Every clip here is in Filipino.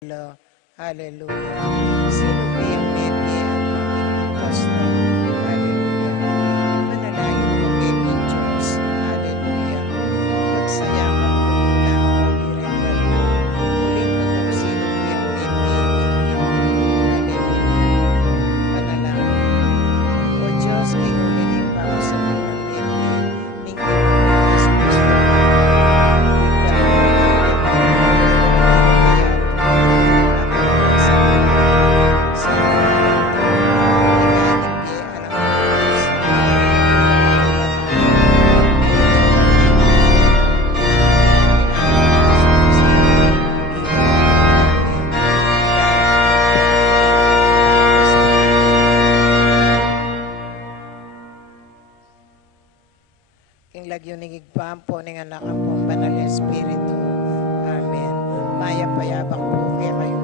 Lo. Hallelujah. Sino ba yung may at makibukas na? Hallelujah. Ipanalangin ko kay Diyos. Hallelujah. Pagsayaman ko muna ang pag-irental mo. Uling ko kung sino ba yung may Hallelujah. Panalangin. O Diyos, may huli ng pangasabi ng may ning ibukas puso. King lagyo ning igpampo ning anak ang banal na Espiritu. Amen. Maya payabak po kaya kayo.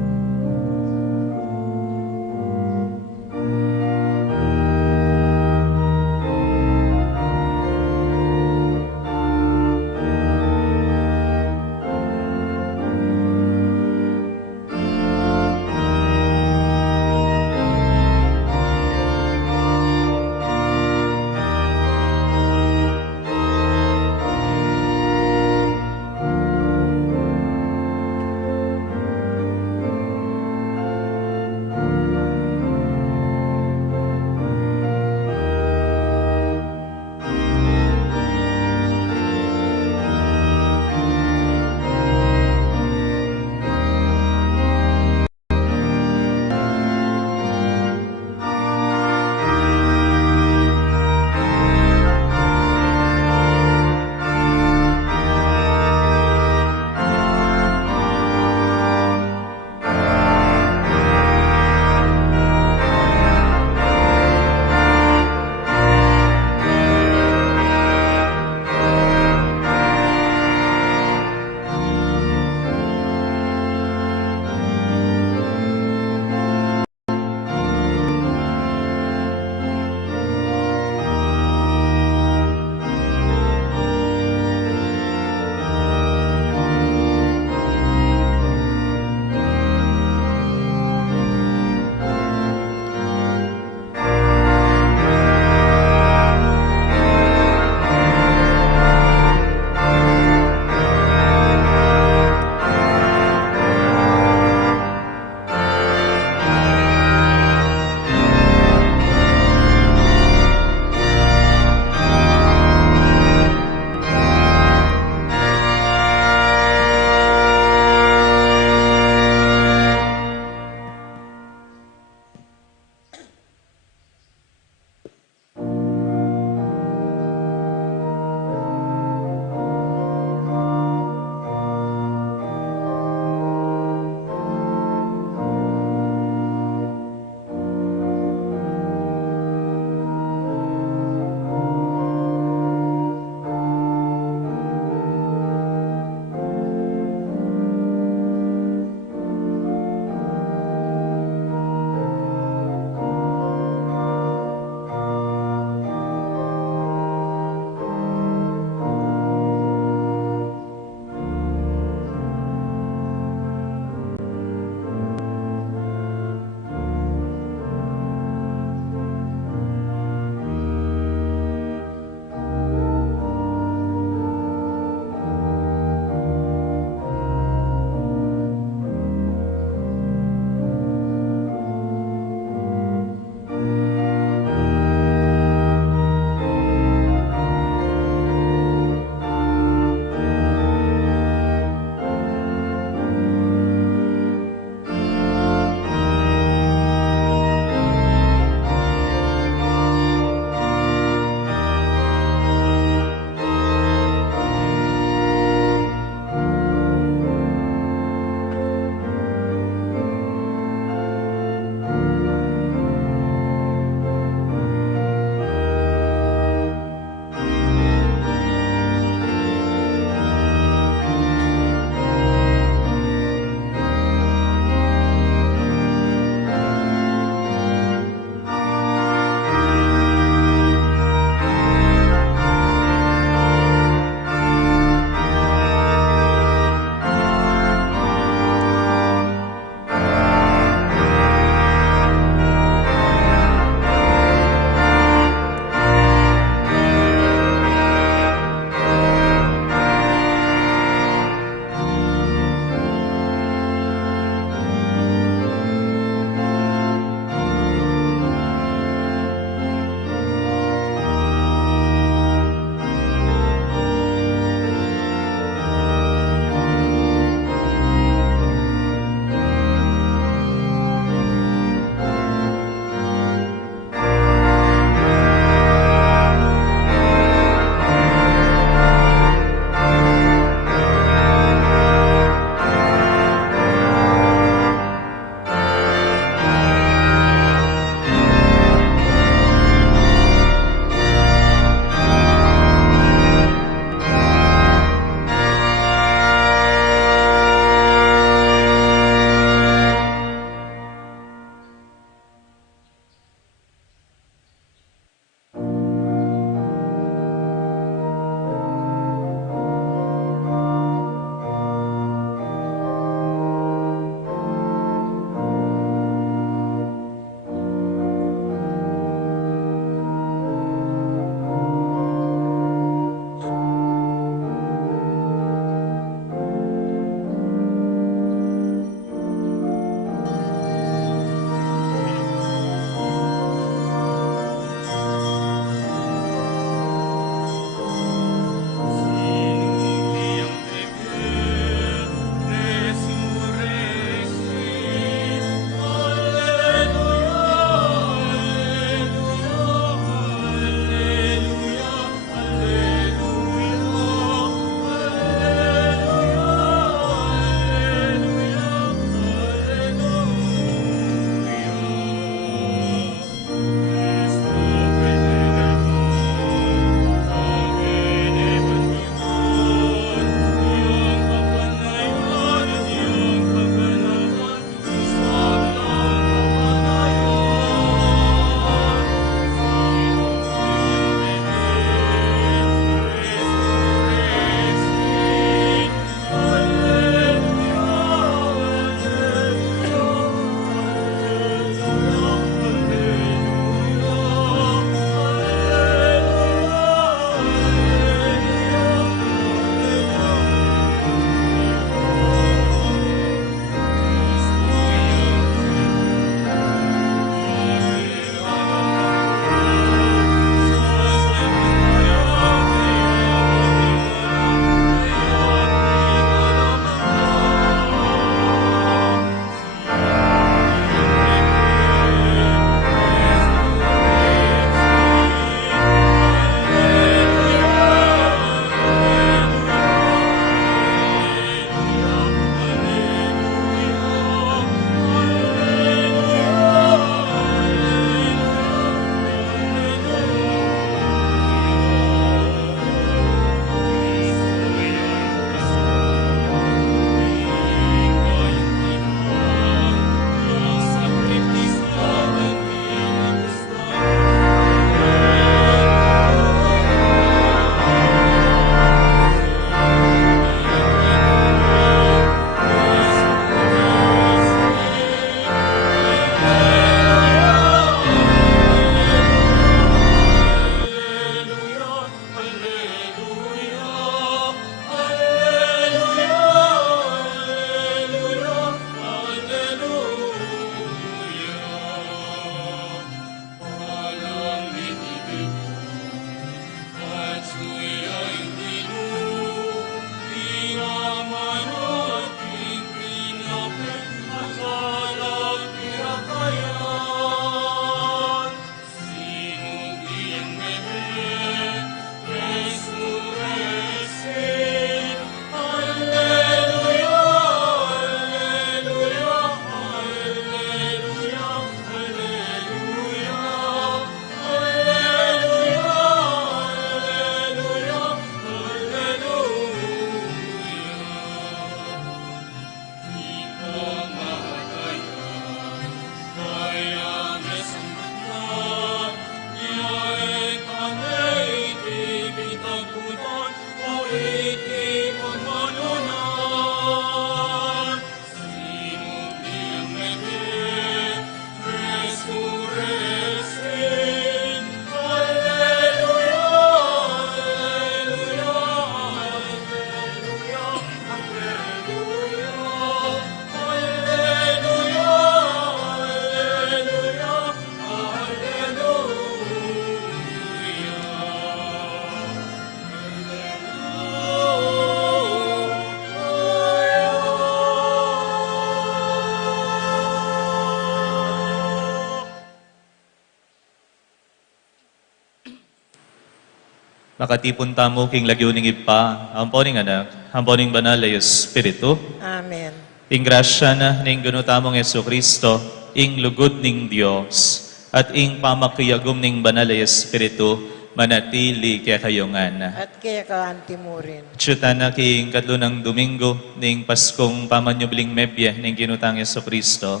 Makatipon tamo king lagyuning ipa, amponing anak, amponing banal ay Espiritu, Amen. ing grasya na ning gunutamong Yesu Kristo, ing lugod ning Dios, at ing pamakiyagom ning banal ay Espiritu, manatili kaya kayongan. At kaya ka antimurin. Tiyutan na king katlo ng Domingo, ning Paskong pamanyubling mebye, ning ginutang Yesu Kristo.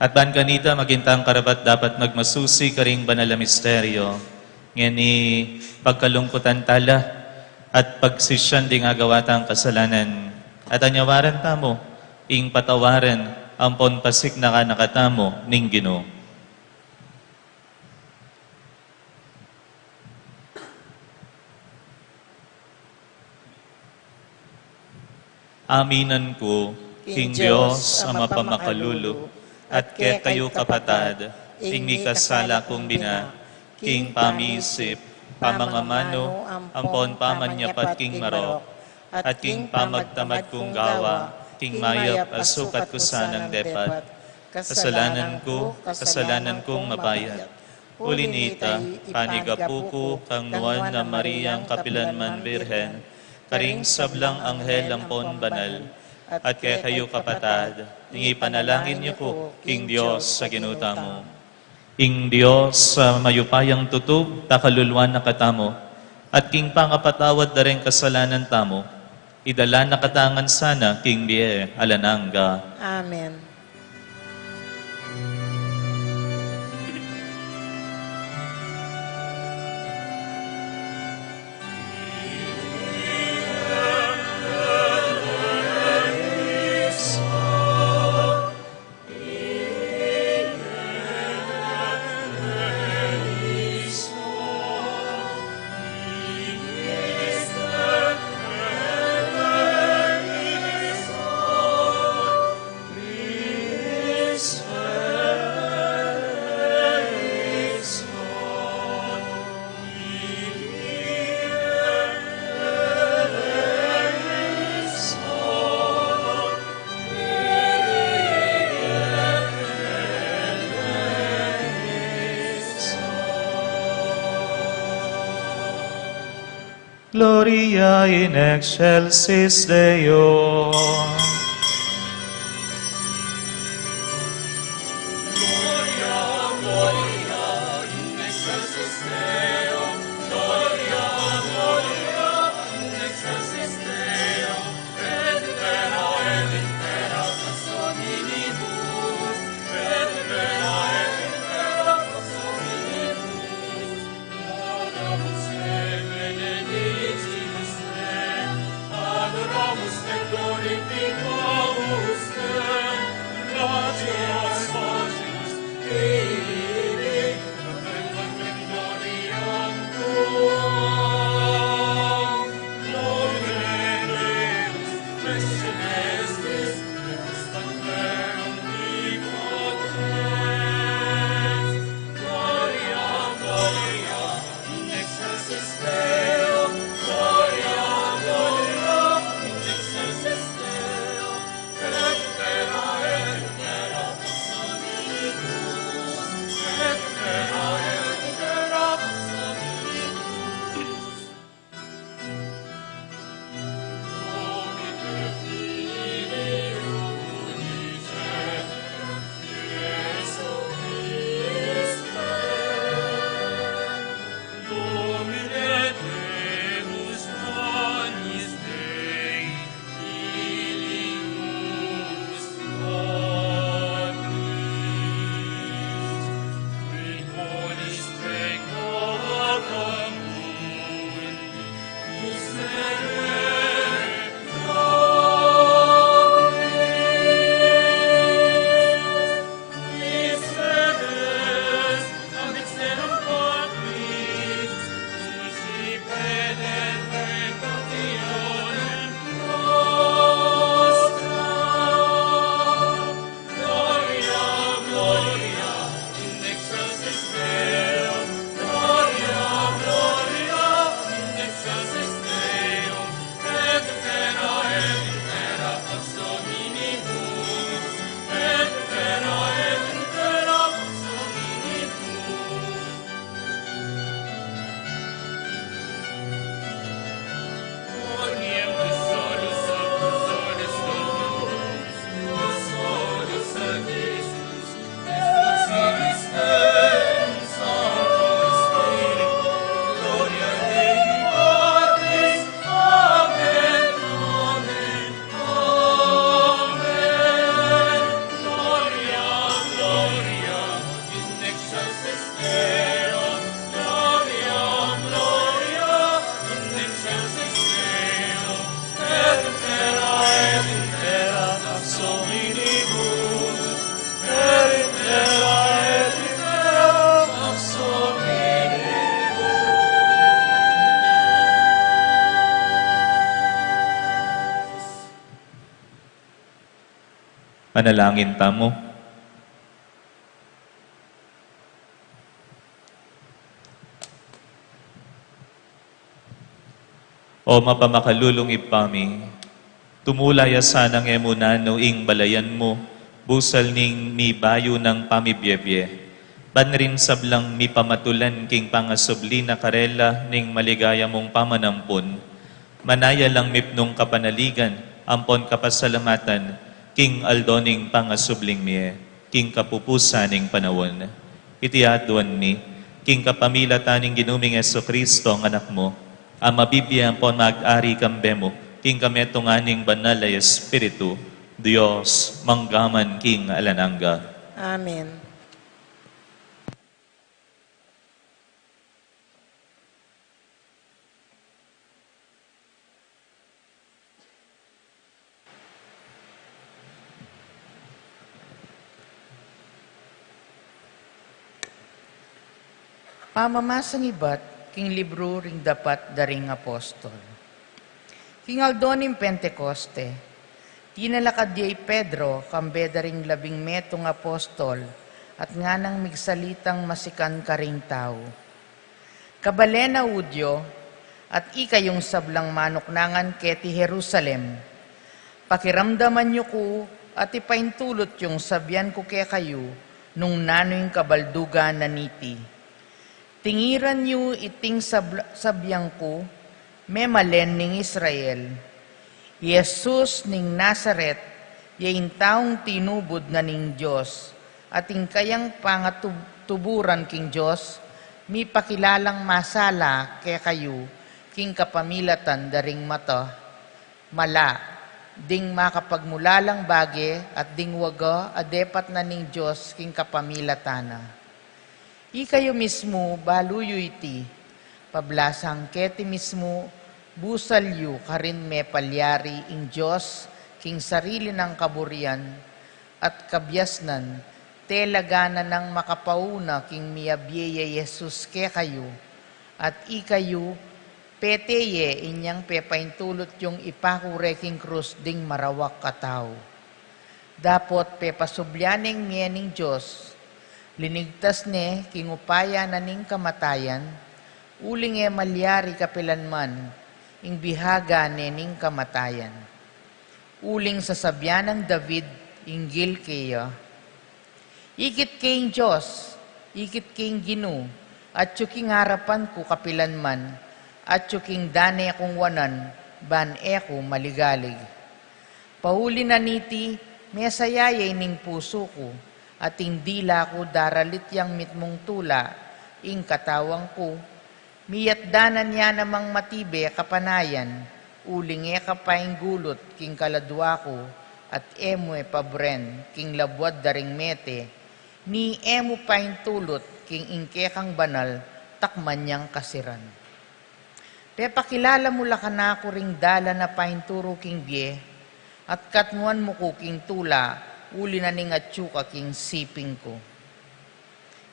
At ban kanita, magintang karapat dapat magmasusi karing banal na misteryo, nga ni pagkalungkutan tala, at pagsisyan di nga gawatang kasalanan. At anyawaran tamo, ing patawaran, ampon pasik na ka nakatamo, ning Ginoo. Aminan ko, King Diyos, Ama pamakalulu, at kaya kayo kapatad, ing mikasala kong bina, King pamisip, pamangamano, ampon pamanyapat King marok, at King pamagtamad kong gawa, King mayap asukat ko sanang depat, kasalanan kong mabayat. Ulinita, panigapuko, kang nuan na Mariang kapilanman Birhen, karing sablang anghel ampon banal, at kaya kayo kapatad, ing ipanalangin niyo ko, King Diyos sa ginuta mo. Ing Diyos sa mayupayang tutub, takaluluan na katamo, at King pangapatawad na rin kasalanan tamo, idala na katangan sana, King Bie, alanangga. Amen. Gloria in excelsis Deo. Adoramus te glorificamos. Manalangin tamo. O mapamakalulong ipami, tumulaya sanang emunan no ing balayan mo, busal ning mi bayo ng pamibyebye. Banrin sablang mi pamatulan king pangasubli na karela ning maligaya mong pamanampun. Manaya lang mipnong kapanaligan, ampon kapasalamatan, king aldoning pangasubling miye, king kapupusaning panawon. Itiadwan mi, king kapamilataning ginuming Kristo ang anak mo, ang mabibiyang pon mag-ari kambemo, king kametunganing banal ay Espiritu, Diyos, manggaman king alanangga. Amen. Pamamasang ibat, king libro ring dapat daring apostol. King Aldonim Pentecoste, tinalakad di Pedro, kambeda ring 17 apostol, at nga nang migsalitang masikan karing tao. Kabalena udyo, at ikayong sablang manuknangan keti Jerusalem. Pakiramdaman niyo ko, at ipaintulot yung sabyan ko kaya kayo, nung nano'y kabaldugan na niti. Tingiran niyo iting sabyang ko, memalen ning Israel. Jesus ning Nazaret, yain taong tinubod na ning Diyos, at ing kayang pangatuburan king Diyos, mi pakilalang masala kaya kayo, king kapamilatan daring mata, mala, ding makapagmulalang bage, at ding waga, adepat na ning Diyos, king kapamilatana. Ikayo mismo, baluyo iti, pablasang keti mismo, busalyo karin me palyari ing Diyos, king sarili ng kaburian, at kabyasnan, telagana ng makapauna king miyabyeye Jesus ke kayo, at ikayo, peteye inyang pepaintulot yung ipakure king krus ding marawak katao. Dapot pepasubyaning miyaning Diyos, linigtas ne, kingupaya na ning kamatayan, uling e malyari kapilanman, ing bihaga ne ning kamatayan. Uling sasabyan ng David, inggil kaya. Ikit kayong Diyos, ikit kayong Ginu, at yuking harapan ko kapilanman, at yuking dane akong wanan, ban eko maligalig. Pauli na niti, mesayayay ning puso ko, at hindi la ko daralit yang mitmong tula, ing katawang ko, miyatdanan niya namang matibe kapanayan, uling e kapaing gulot, king kaladwa ko, at emo e pabren, king labwad daring mete, ni emo paing tulot, king ingkekang banal, takman niyang kasiran. Pepakilala mo la ka na ko ring dala na painturo king bie, at katmuan mo ko king tula, uli na ning atsuka king siping ko.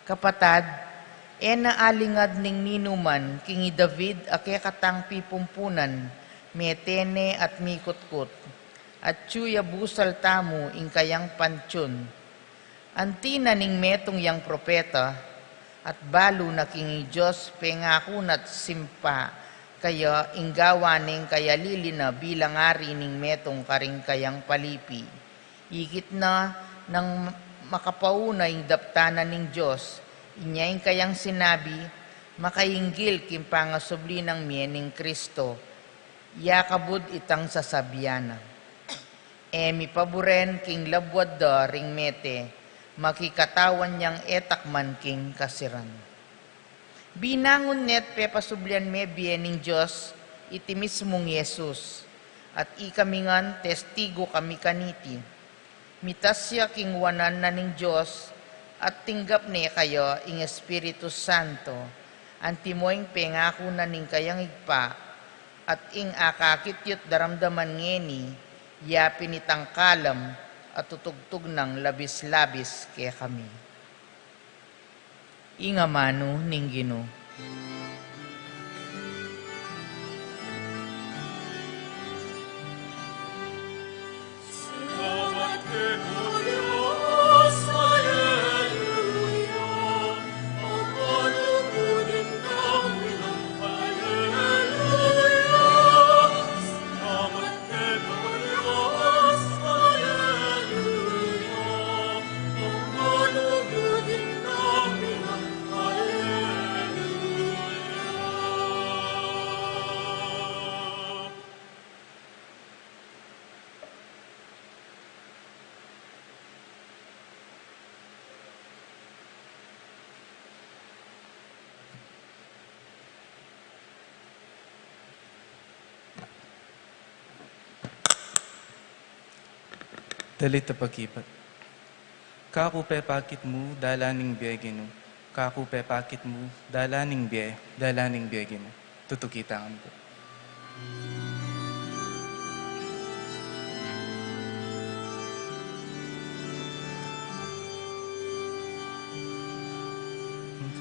Kapatad, naalingad ning ninuman, king David ake katang pipumpunan, metene at mikutkut, at tsuya busal tamo ing kayang pansyon. Antina ning metong yang propeta, at balo na king Diyos pengakunat simpa, kaya inggawa ning kaya lilina bilang ari ning metong karing kayang palipi. Ikit na ng makapauna yung daptanan ng Diyos, inyayin kayang sinabi, makainggil kim pangasubli ng miyening Kristo, yakabud itang sasabyana. Emi paburen king labwad da ring mete, makikatawan niyang etakman king kasiran. Binangon net pepasublian me biyening Diyos, iti mismong Yesus, at ikamingan testigo kami kaniti. Mitasya king wanan na ning Diyos, at tinggap ne kayo ing Espiritu Santo, antimoing pengako na ning kayang igpa, at ing akakityot daramdaman ngeni, yapin itang kalam, at tutugtog ng labis-labis kaya kami. Ingamano ning Ginoo. Salamat kay Dalita pakipat. Kaku pepakit mu dalaning biyeginu. Kaku pepakit mu dalaning biyeginu. Tutukitaan po.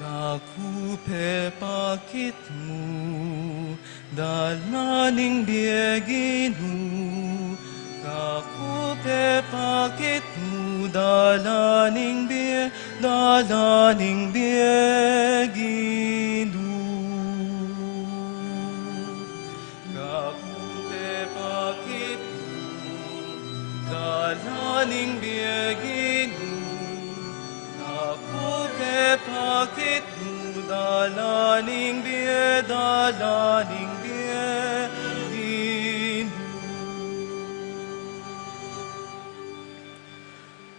Kaku pepakit mu dalaning biyeginu. Kaku pepakit mu dalaning biyeginu. Kaku pepakit mu dalaning biyeginu. Kaku pepakit mu dalaning biyeginu.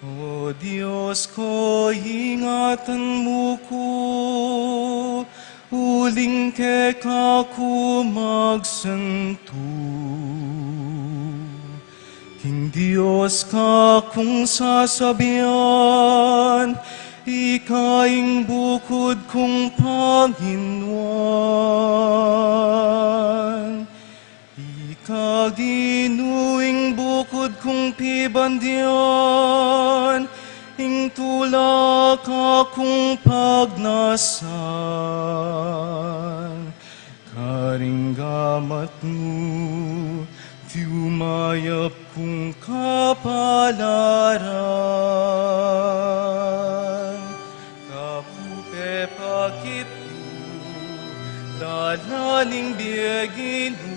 O Diyos ko, ingatan mo ko, uling kaku magsanto. King Diyos ka kung sasabihan, ikaing bukod kong Panginoon. Ikaginuing bukod kong pibandian, ing tulak akong pagnasan. Karinggamat mo, di umayap kong kapalaran. Kapupepakit mo, dalaning biyeginu.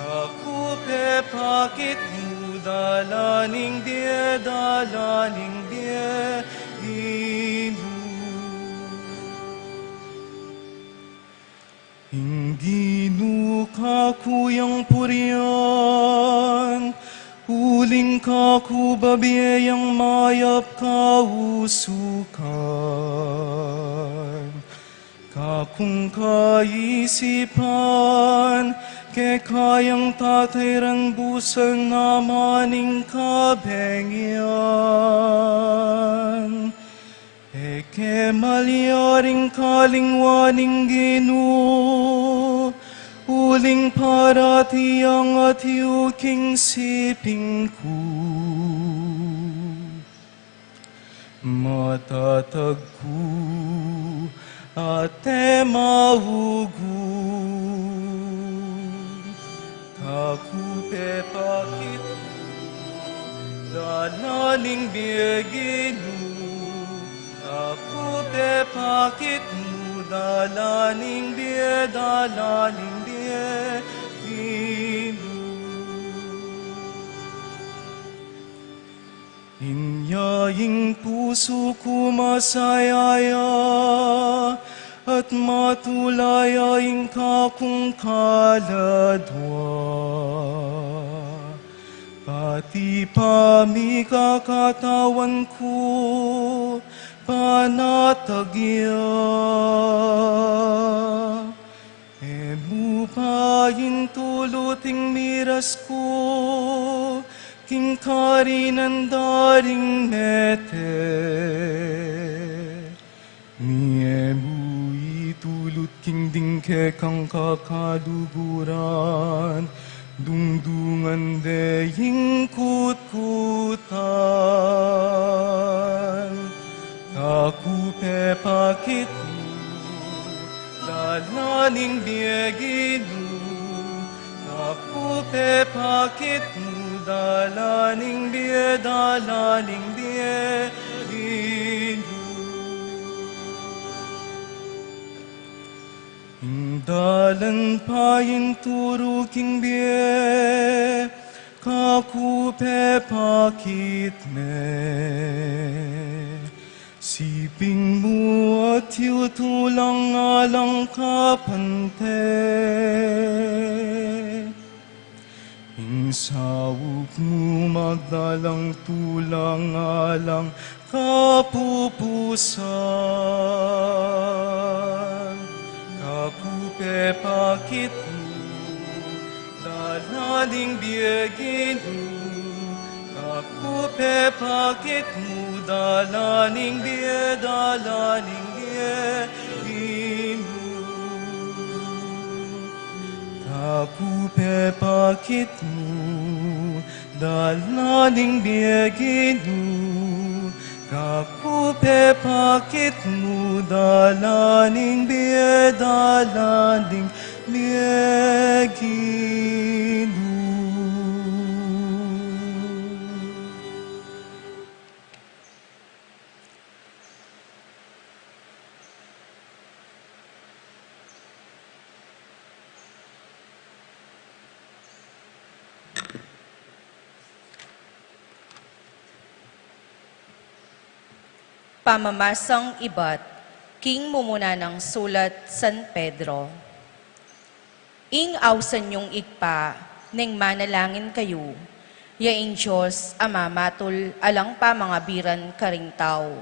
Kapupepakit mo, dalaning biyeginu. Hindi nu kakuyang purian, uling kaku babiyang mayap kausukan. Kakung kaisipan, kekayang tatayran busan namaning kabengyan. Eke malyaring kalingwaning Ginoo, uling paratiyang at yuking sipingku. Matatagku at maugu. Kaku pepakit mo, dalaning biyeginu. Kaku pepakit mo, dalaning biyeginu. Inyaing puso ko masayaya, at matulayaing kakong kaladwa. Pati pamikakatawan ko, panatagya. Emu payin tuluting miras ko, kingkarinan daring mete. Niemu itulot kingding kekang kakaduguran, dungdungan deying kutkutan. Kaku pepakit mo, dalaning biyeginu. Kaku pepakit mo, dalaning biyeginu. Dalan payin turuking biye, kaku pepakit me. Siping mo at yutulang alang kapante. Insawuk mo magdalang tulang alang kapupusan. Kaku pepakit mo, dalaning biyeginu. Kaku pakit mo dalaning bie inu. Kapupe pakit mo dalaning bie inu. Kapupe pakit mo dalaning bie inu. Pamamasang ibat, King Mumuna ng Sulat San Pedro. Ing awsan yung igpa, neng manalangin kayo, yaing Diyos ama matul alang pa mga biran karing tao.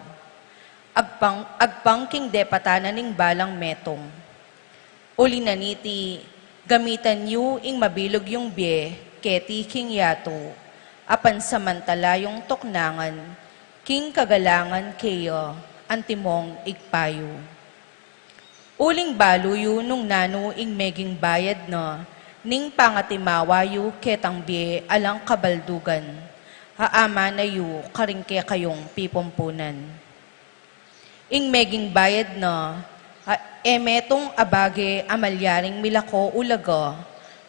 Agpang king depatanan ning balang metong. Uli naniti, gamitan yu ing mabilog yung bie, keti king yato, apan samantala yung toknangan, king kagalangan kayo, antimong igpayo. Uling baluyo nung nano ing meging bayad na, ning pangatimawayo ketang bie alang kabaldugan, haama na yu karingke kayong pipumpunan. Ing meging bayad na, emetong abage amalyaring milako ulaga,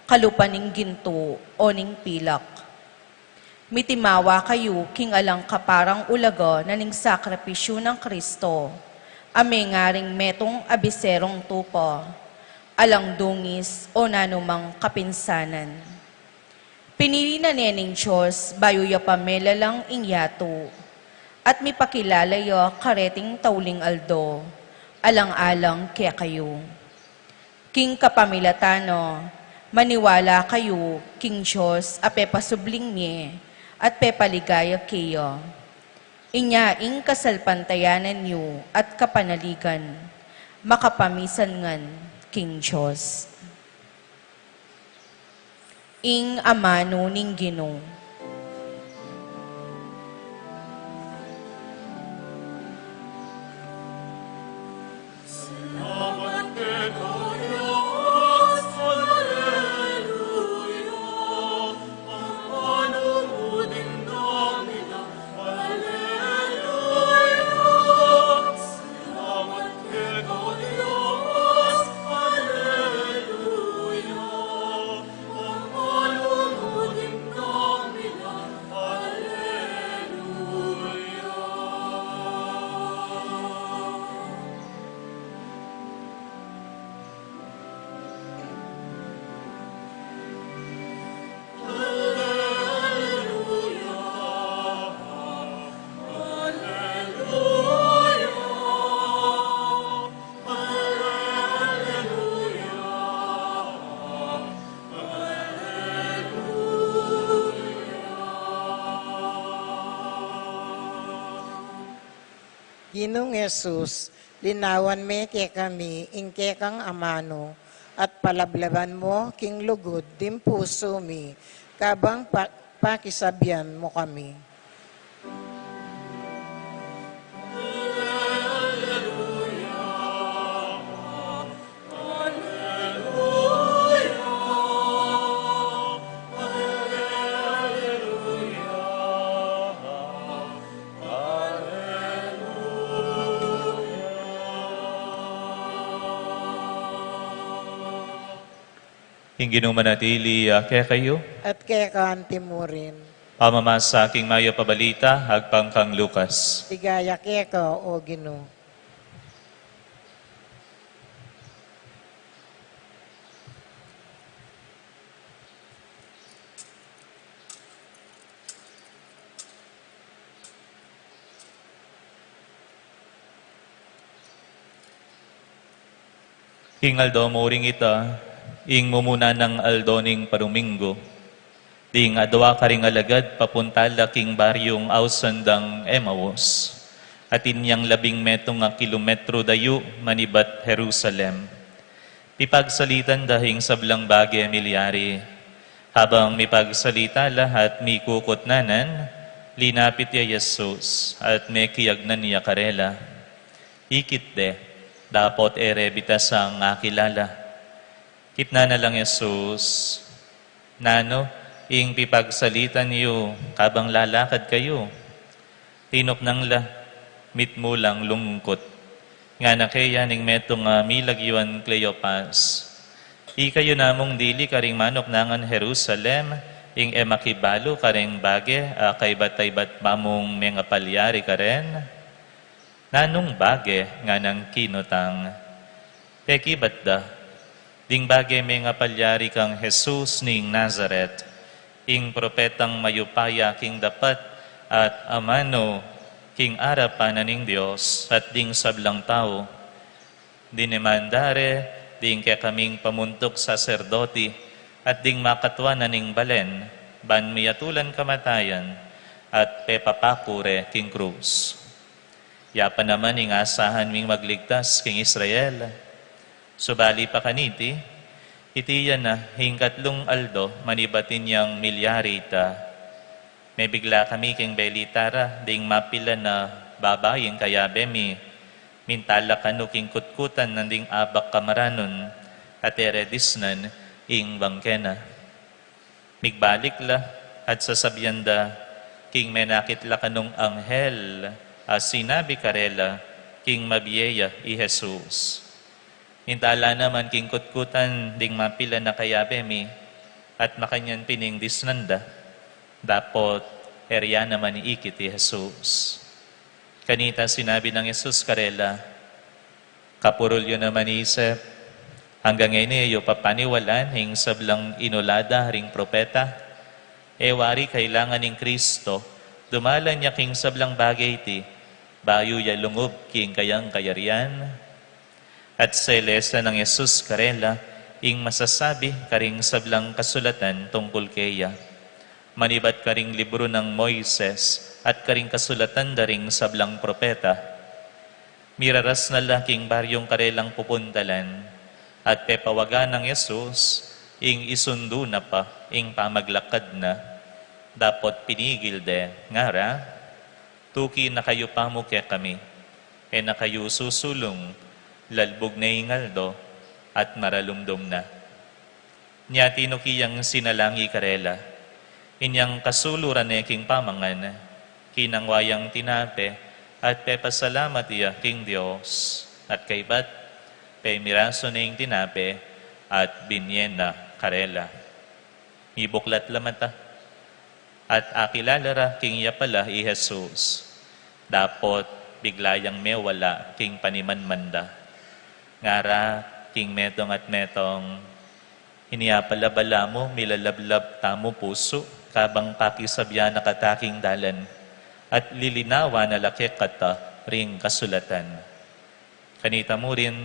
kalupaning ginto o ning pilak. Mitimawa kayo king alang kaparang ulaga na ning sakripisyo ng Kristo, ame ngaring metong abiserong tupa, alang dungis o nanumang kapinsanan. Pinili na nening Diyos, bayo ya pamela lang ingyato, at mipakilala ya kareting tauling aldo, alang-alang kaya kayo. King kapamilatano, maniwala kayo, king Diyos, ape pasubling niye, at pepaligaya kayo. Inyaing kasalpantayanan niyo at kapanaligan, makapamisan ngan king Diyos. Ing amano ning Ginoo. Ginong Jesus, linawan me ke kami, ingke kang amano, at palablaban mo, king lugod, dim puso mi, kabang pakisabyan mo kami. Hinggino manatili kaya kayo, At kaya kanti mo rin, pamamasa aking mayo pabalita, hagpang kang Lucas. tigaya kaya ka, o Ginoo. King Aldo mo ring ita, ing mumuna ng Aldoning Paruminggo, ding adwa karing alagad papuntala king baryong Ausandang Emmaus, at inyang 11 kilometro dayo manibat Jerusalem. Pipagsalitan dahing sablang bagi emilyari, habang mipagsalita lahat mikukot nanan, Linapit ya Jesus at may kiyagnan niya karela. Ikit de, dapot erebita sang akilala. Kitna na lang Jesus, nano, ing pipagsalitan niyo, kabang lalakad kayo. Tinop nang la, mitmulang lungkot. Nga na kaya ning metong milagyuan Cleopas. I kayo namong dili karing manok nangan Jerusalem, ing emakibalo karing bage, kay batay-bat mamong mga palyari karen. Nanong bage nga nang kinutang. Peki bat da, ding bage mga palyari kang Jesus ning Nazareth, ing propetang mayupaya king dapat at amano king arapan ning Dios at ding sablang tao. Dinemandare, ding kaya kaming pamuntok saserdoti, at ding makatwa na ning balen, ban miyatulan kamatayan, at pepapakure king krus. Yapa naman ing asahan ming magligtas king Israel. Subali pa kaniti, itiyan na hingkatlong aldo manibatin niyang milyarita. May bigla kami king belitara, ding mapila na babayin kaya bemi, mintala kanu king kutkutan nanding abak kamaranon, at eredisnan ing bangkena. Migbalik la, at sasabyanda, king menakit la kanong anghel, sinabi karela, king mabiyeya i Jesus. Mintala naman king kutkutan, ding mapila na kaya bemi, at makanyan pining disnanda. Dapot, erya naman iikit ni Jesus. Kanita sinabi ng Jesus karela, kapurulyo naman isip, hanggang ngayon iyo papaniwalan, hing sablang inulada ring propeta, ewari kailangan ng Kristo, dumalan niya king sablang bagay ti, bayo ya lungob king kayang kayarian. At sa elesa ng Jesus karela, ing masasabi karing sablang kasulatan tungkol kaya. Manibat karing libro ng Moises at karing kasulatan daring sablang propeta. Miraras na laking baryong karelang pupuntalan at pepawagan ng Yesus, ing isundo na pa, ing pamaglakad na, dapot pinigil de, ngara, tuki na kayo pamuke kami, na kayo susulong, lalbog na ingaldo, at maralumdom na. Nya tinukiyang sinalangi karela, inyang kasuluran king pamangan, kinangwayang tinape, at pepasalamat iya king Dios, at kaybat, miraso na yung tinape, at binyena karela. Ibuklat lamata, at akilalara king iya pala i Jesus, dapot biglayang mewala king panimanmanda. Ngara king metong at metong, iniapalabala mo, milalablab tamo puso, kabang pakisabya na kataking dalan, at lilinawa na laki kata ring kasulatan. Kanita mo rin,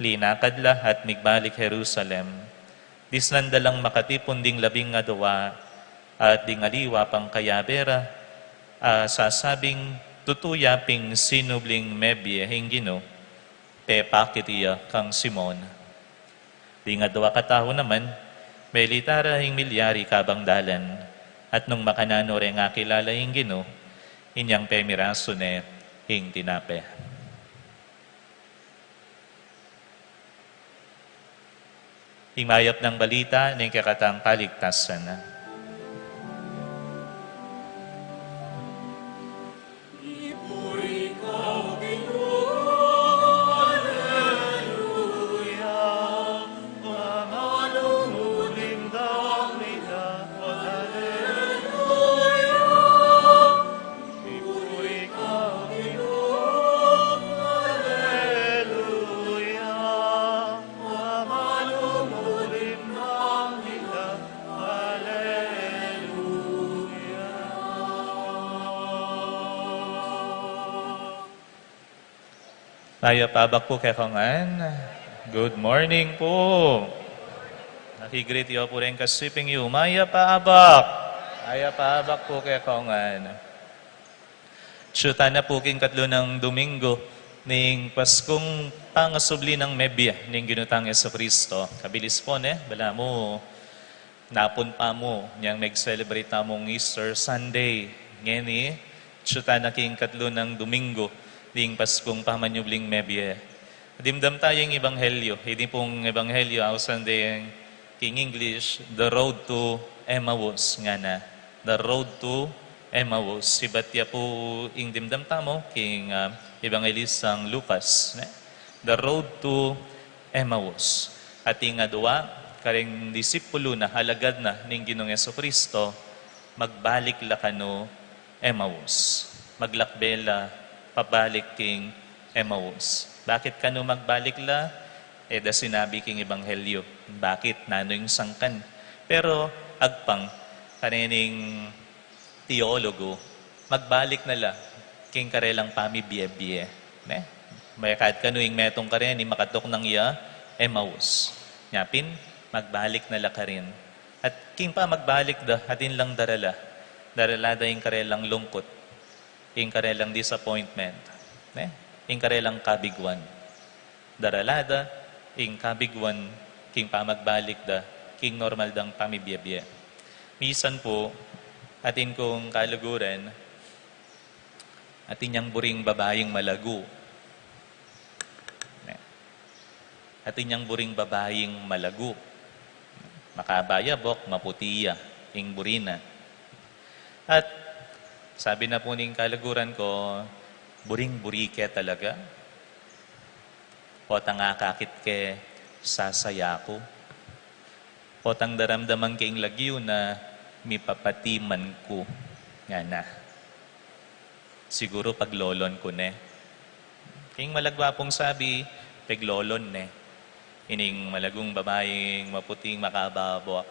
linakadla at migbalik Jerusalem, disnandalang makatipon ding 12 at ding aliwa pang kayabera, sasabing tutuyaping sinubling mebye hinggino, te pakitiya kang Simon. Di nga 2 katao naman, may litara hing milyari kabang dalan, at nung makanano rin nga kilala hing gino, inyang pemiraso ne hing tinape. Himayap ng balita ng kakatang kaligtasan na. Maya pabak po kay Kongan. Good morning po. Nakigreet yo po rin kasiping yu. Maya paabak. Maya paabak po kay Kongan. Syuta na po king katlo ng Domingo ning Paskong pangasubli ng Mebya ning ginutang Yesu Kristo. Kabilis po ne, bala mo napun pa mo niyang nag-celebrate namong Easter Sunday. ngeni, tsuta na king katlo ng Domingo, ding Paskong pamanyubling mebye. Dimdam tayong ebanghelyo, hindi pong ebanghelyo, ausan din king English, The Road to Emmaus nga na. The Road to Emmaus. Sibatya po ing dimdam tamo, king Evangelistang Lucas. Ne? The Road to Emmaus. At ing adwa, karing disipulo na halagad na ning Ginoong Jesucristo, magbalik la kano Emmaus. Maglakbela, pabalik king Emmaus. Bakit kano magbalik la? Da sinabi king Ebanghelyo. Bakit? Nano yung sangkan. Pero agpang, kanining teologo, magbalik na la king karelang pami biye-biye. Ne? Mayakad kano yung metong kare ni makatok ng iya Emmaus. Nyapin, magbalik na la ka rin. At king pa magbalik da, atin lang darala. Darala da yung karelang lungkot. Yung karelang disappointment. Ne? Yung karelang kabigwan. Daralada, yung kabigwan, king pa magbalik da, king normal dang pamibiyabye. Misan po, atin kong kaluguran, atin yang buring babayeng malago. Atin yang buring babayeng malago. Makabayabok, maputiya, ing burina. At sabi na po ning kaluguran ko, buring-burike talaga. Potang akakit ke sasaya ko. Potang daramdaman kaing lagyo na mipapatiman ko. Nga na. Siguro paglolon ko ne. King malagwapong sabi, paglolon ne. Ining malagong babaeng maputing makababok.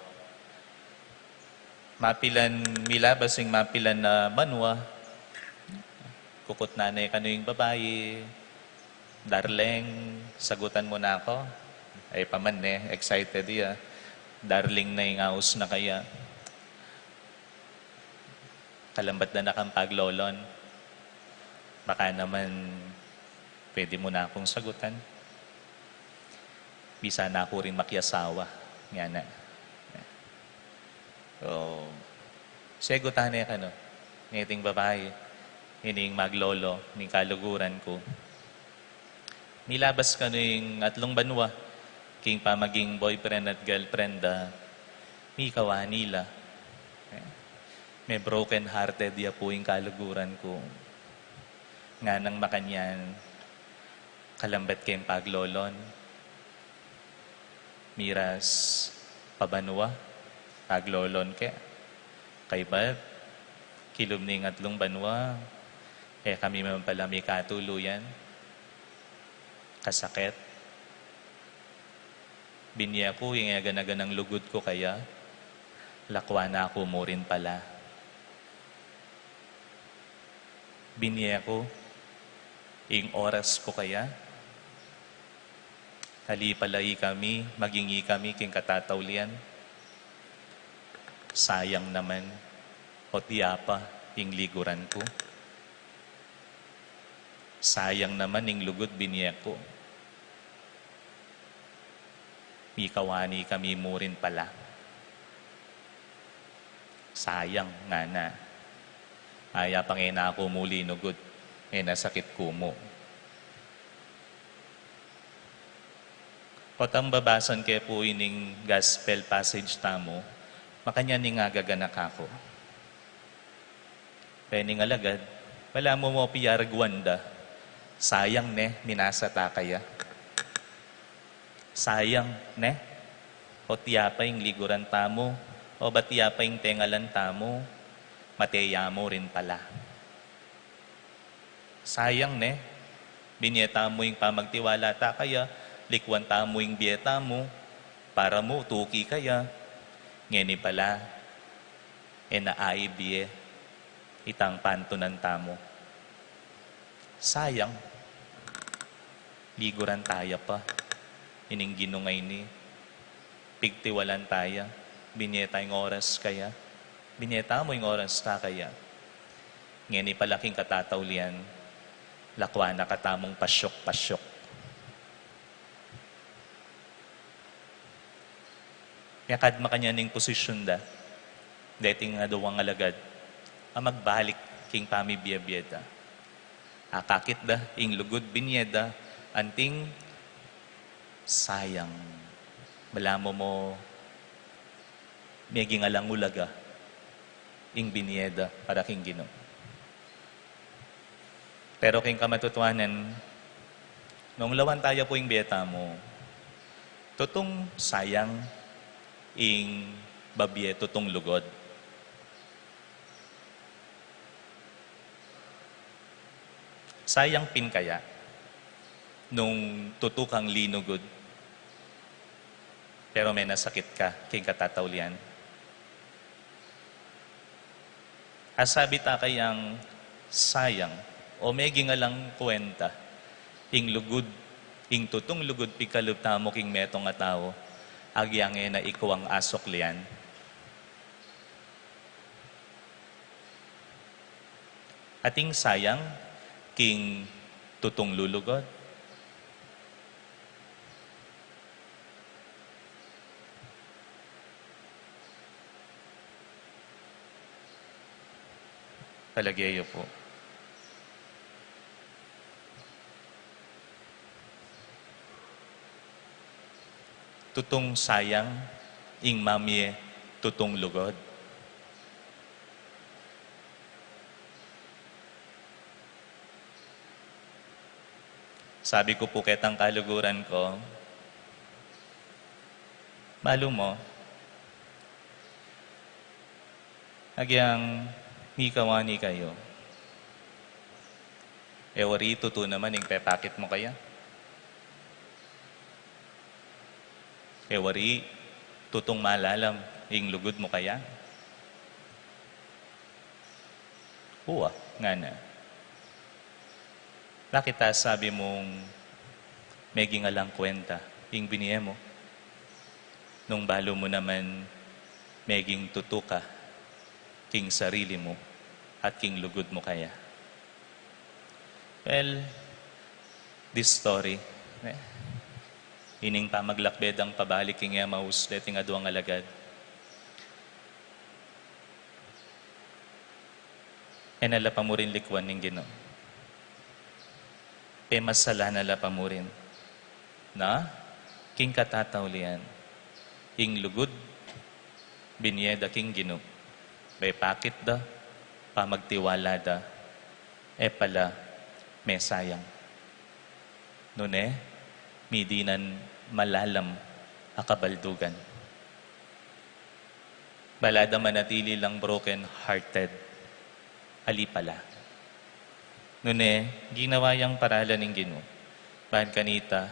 Mapilan, milabasing mapilan na banwa. Kukot nanay kano yung babae. Darling, sagutan mo na ako. Ay paman excited ya. Darling na yung aus na kaya. Kalambat na nakampaglolon. Baka naman pwede mo na akong sagutan. Bisa na ako rin makiasawa. Nga na. So, segutan niya ka no. Ngiting babae. Hining maglolo, ning kaluguran ko. Nilabas ka yung atlong banwa, king pa maging boyfriend at girlfriend, mi kawa nila. May broken hearted ya po yung kaluguran ko. Nga nang makanyan, kalambat kayong paglolon. Miras pabanwa, paglolon ke. Kay ba, kilom ning atlong banwa, kami man pala may katuluyan. Kasakit. Binya ko, yung aganaganang lugod ko kaya, lakwa na ako mo rin pala. Binya ko, yung oras ko kaya, halipalay kami, magingi kami king katataulian. Sayang naman, o tiyapa, yung liguran ko. Sayang naman ning lugod biniya ko. Mikawani kami mo rin pala. Sayang nga na. Aya pang ina ako muli nugod. Nasakit ko mo. Potang babasan kaya po ining gospel passage tamo, makanya ning agaganak ako. Pening alagad, wala mo piyaragwanda. Sayang minasa ta kaya. Sayang o tiyapa yung liguran tamo, o ba tiyapa yung tengalan tamo, mateya mo rin pala. Sayang binyeta mo yung pamagtiwala ta kaya, likwan tamo yung biyeta mo, para mo tuki kaya, ngeni pala, naay biye, itang pantunan tamo. Sayang, liguran taya pa. Ining ginungay ni. Pigtiwalan taya. Binyeta yung oras kaya. Binyeta mo yung oras ta kaya. Ngeni palaking katataulian. Lakwa na katamong pasyok-pasyok. Yakad makanya ning posisyon da. Dating nga duwang alagad. magbalik king pami biyabyeda. Akakit da, ing lugod binyeda, anting sayang. Malamo mo, may gingalangulaga, ing binyeda para king Ginoo. Pero king kamatutuanan, nung lawan tayo po ing biyeta mo, tutong sayang ing babye, tutong lugod. Sayang pin kaya nung tutukang linugod, pero may nasakit ka, king katataulian. Asabi ta kayang sayang, o may gingalang kwenta, ing lugod, ing tutong lugod pikalub tamo king metong nga tao, agyange na ikaw ang asok liyan. Ating sayang, king tutong lulugod. Palagyayo po. Tutong sayang, ing mamye, tutong lugod. Sabi ko po ketang kaluguran ko, malo mo, agyang mikawani kayo. Ewari, tuto naman, ing pepakit mo kaya? Ewari, tutong malalam, ing lugod mo kaya? Uwa, nga na. Bakit sabi mong may gingalang kwenta, ing biniye mo? Nung balo mo naman, may ging tutuka, king sarili mo, at king lugod mo kaya? Well, this story, ining pamaglakbed ang pabalik king Emmaus, letting aduang alagad. Enala pa mo rin likwan ning Ginoo. Masala na pa mo rin na king katataulian, ing lugod, binyeda king Ginoo. May pakit da, pamagtiwala da, pala, may sayang. Nune, midinan malalam akabaldugan. Balada manatili lang broken-hearted. Ali pala. Nune, ginawa yang paralan ng Ginoo. Bahan kanita,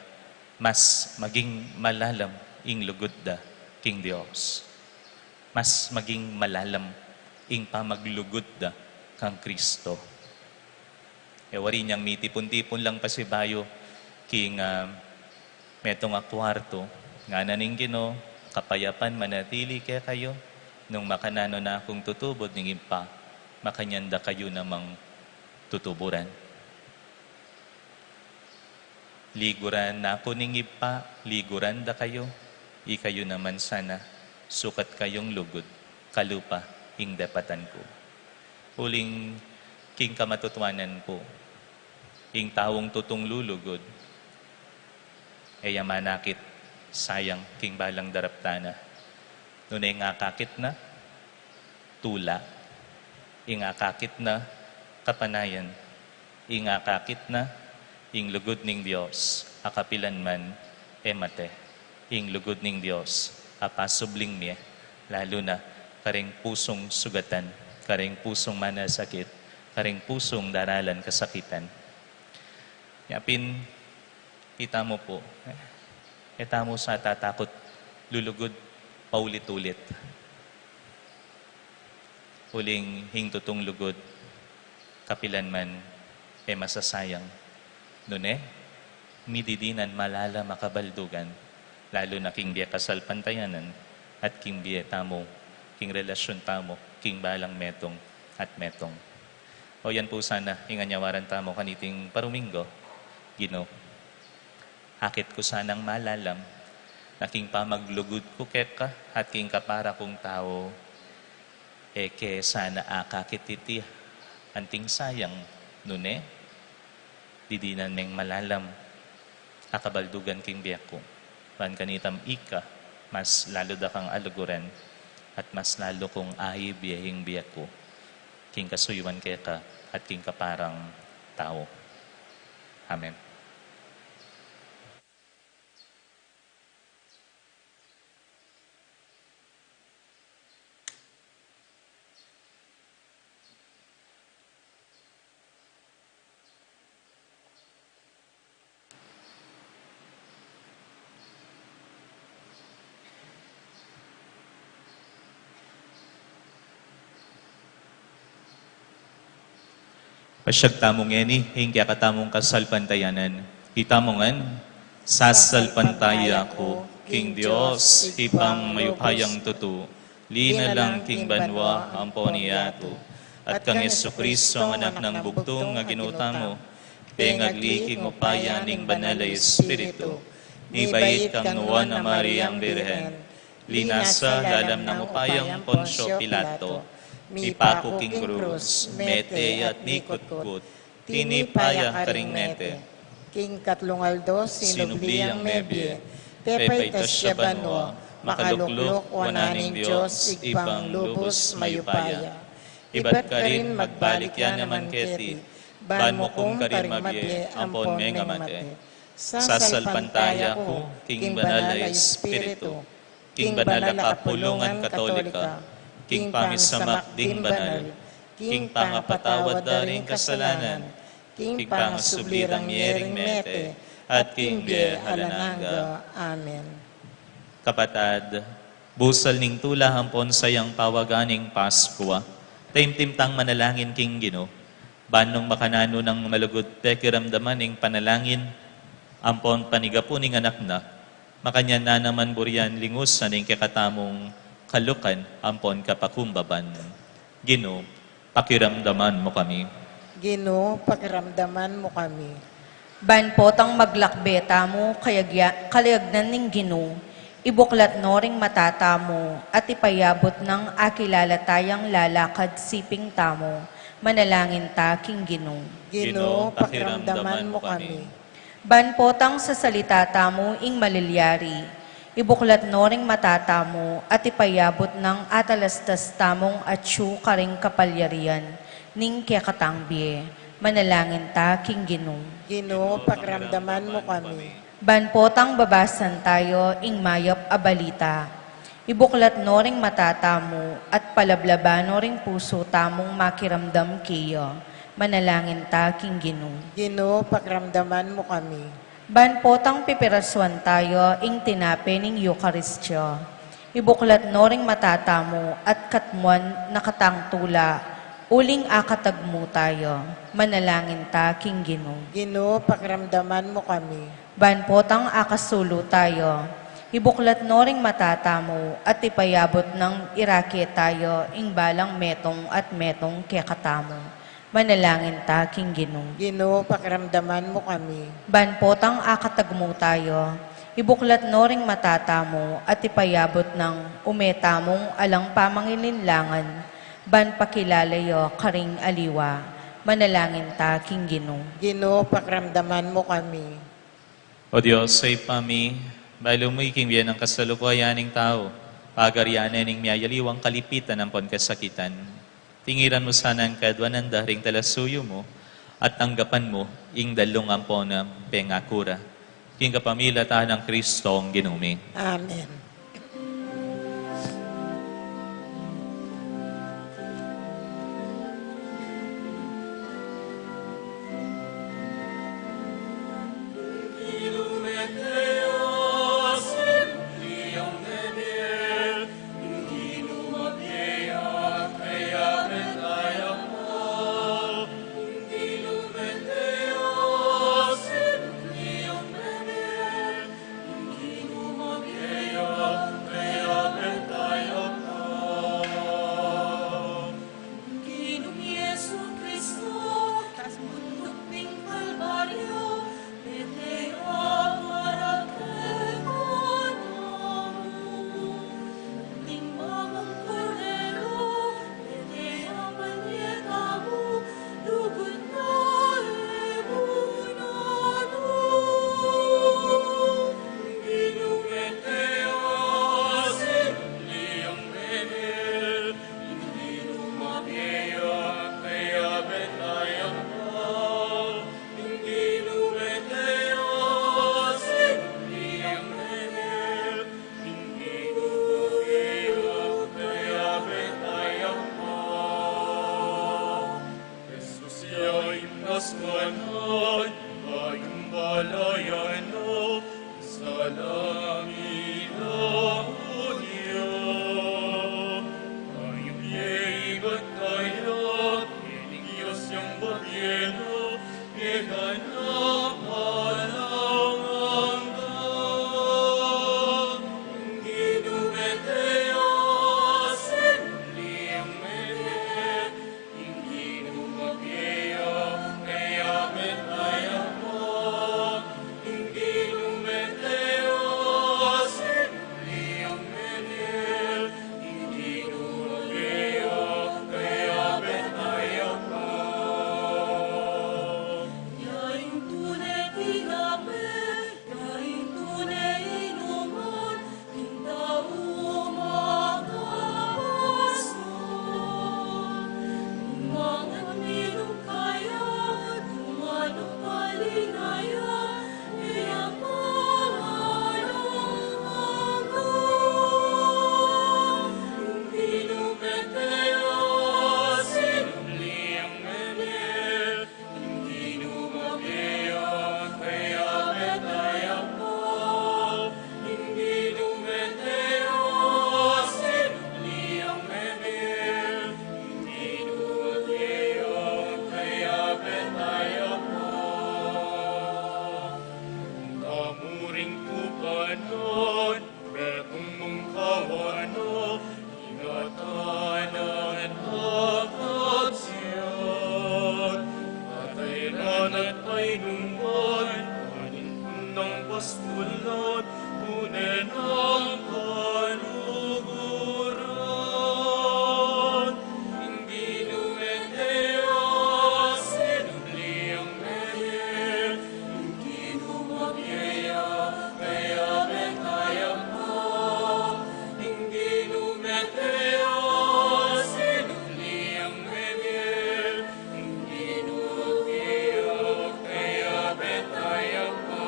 mas maging malalam ing lugod da king Dios. Mas maging malalam ing pamaglugod da kang Kristo. Wari niyang mitipon-tipon lang pa si bayo king metong kwarto, nga na ning Ginoo, kapayapan manatili kaya kayo, nung makanano na akong tutubod ning impa, makanyanda kayo namang tutuburan. Liguran na ako ning ipa, liguran da kayo, ikayo naman sana, sukat kayong lugod, kalupa, ing dapatan ko. Huling king kamatutuanan po, ing tawong tutong lulugod, manakit, sayang, king balang daraptana. Nunay nga kakit na, tula, ing akakit na, kapanayan, ing akakit na, ing lugod ning Dios, akapilan man, mate, ing lugod ning Dios, apasubling niya, lalo na, karing pusong sugatan, karing pusong manasakit, karing pusong daralan kasakitan. Yapin, kita mo po, kita mo sa tatakot, lulugod, paulit-ulit. Huling hingtutong lugod, kapilan man, masasayang. Nune, mididinan malala makabaldugan, lalo na king biya kasalpantayanan, at king biya tamo, king relasyon tamo, king balang metong at metong. O yan po sana, inganyawaran tamo kaniting paruminggo, Ginoo. Akit ko sanang malalam, na king pamaglugod ko keka, at king kapara kong tao, Eke sana akakititi anting sayang nune, didinan meng malalam, akabaldugan king biyak ko. Pan kanitam ika, mas lalo da kang aluguran, at mas lalo kong ahi biyahing biyak ko, king kasuyuan kaya ka, at king kaparang tao. Amen. Pasyag tamong eni, hingkya katamong kasalpantayanan. Itamongan, sasalpantaya ko, King Diyos, ipang mayupayang tutu, lina lang king banwa ang poniato, at kang Jesucristo ang anak ng bugtong nga ginutamo, pengagliking upaya ning banalay Espiritu, ibait kang nuwan na Mariang Birhen, linasa lalam ng upayang Poncio Pilato, mi pako king krus, mete at nikot-kot, tinipaya karing mete. King Katlungaldo, sinubliang mebye, Pepay tasya banwa, makalukluk wananing Diyos, ipang lubos mayupaya. Ibat ka rin magbalik yan naman keti, ban mo kung karin mabye, ampon menga mate. Sasalpantaya ko, King Banalay Espiritu, King Banala Kapulungan Katolika, King Pamisamak ding banal, King Pangapatawad daring kasalanan, King Pangasublirang yering mete, at King Bie Alananga. Amen. Kapatad, busal ning tula hampon sayang pawaganing Paskwa, taimtimtang manalangin King Gino, banong makanano ng malugod pekiramdaman ning panalangin, ampon panigapuning anak na, makanya na naman burian lingus na ning kakatamong kalukan ampon kapakumbaban. Gino, pakiramdaman mo kami. Gino, pakiramdaman mo kami. Ban potang maglakbeta mo, kalayagnan ning Gino, ibuklat no ring matata mo, at ipayabot ng akilala tayang lalakad siping tamo, manalangin ta King Gino. Gino, pakiramdaman mo kami. Ban potang sa salita tamo ing malilyari, ibuklat no ring matata mo, at ipayabot ng atalastas tamong atsu karing kapalyarian, ning kiyakatangbie, manalangin ta King Gino. Gino, pakiramdaman mo kami. Ban potang babasan tayo ing mayop a balita. Ibuklat no ring matata mo at palablaban no ring puso tamong makiramdam kiyo. Manalangin ta King Gino. Gino, pakiramdaman mo kami. Ban potang pipiraswan tayo ing tinape ning Eukaristyo. Ibuklat no ring matata mo at katmuan nakatangtula. Uling akatagmo tayo. Manalangin ta King Gino. Gino, pakiramdaman mo kami. Ban potang akasulo tayo. Ibuklat no ring matata mo at ipayabot ng irake tayo ing balang metong at metong kekatamo. Manalangin ta King Gino. Gino, pakiramdaman mo kami. Ban potang akatagmo tayo. Ibuklat no ring matata mo at ipayabot ng umetamong alang pamangilinlangan. Ban pakilalayo karing aliwa. Manalangin ta King Gino. Gino, pakiramdaman mo kami. O Diyos, say pami, bailo mo iking biyan ng kasalukuyaning tao, pagaryanan ning miyayaliwang kalipitan ng kasakitan. Tingiran mo sana ang kadwanan daring talasuyo mo, at tanggapan mo ing dalong ampona pengakura. King kapamilya tahan ng Kristo ang ginumi. Amen. kanan, kayong balayan o sa langit ako niya. Kayong ibat kaya, kining Diyos yung bagyeno, iganap alang hanggang. Ginumeteo, sinuliyang menet, hindi numagaya, kaya metaya mo. Hindi numeteo, sinuliyang menet, hindi numagaya, kaya metaya mo. Yaing tunay tinapit, yaing tunay inuman, hinda umakapason. Umangat minum kaya, dumano palinaya, iyapangalang hanggang. Hindi numeteo, sinuliyang menet, hindi numagaya, kaya metaya mo. Hindi numeteo, sinuliyang menet, hindi numagaya, kaya metaya mo. Kamuring tukanon, betong mong kawano, ingatanan pagkatsiyan. Patayran at painungan, paninpun ng pastulan, tunay ng kaluguran. Hindi numeteo, sinuliyang menet, hindi numagaya, kaya metaya mo. Hindi numeteo, sinuliyang menet, hindi numagaya, kaya metaya mo.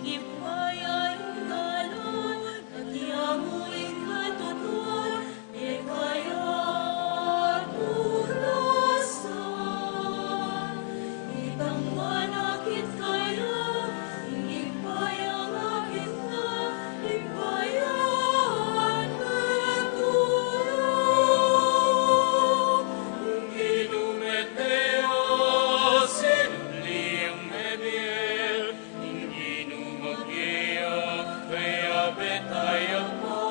Ipayay galon, nagyamuing katutuan, ikaya tulasan. Itang manakit kaya, ipayang akit na, ipayan betulong. Hindi numeteo, sinuliyang menet, hindi numagaya, kaya betaya mo.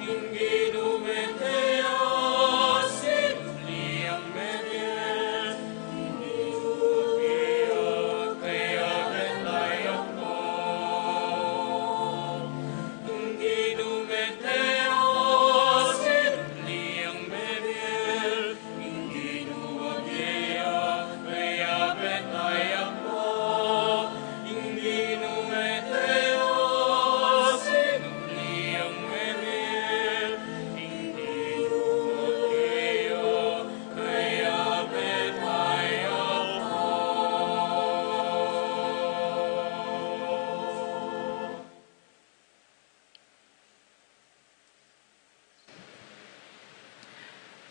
Hindi numeteo, sinuliyang menet, hindi numagaya, kaya betaya mo. Hindi numeteo, sinuliyang menet, hindi numagaya, kaya betaya mo. Hindi numeteo, sinuliyang menet, hindi numagaya, kaya betaya mo.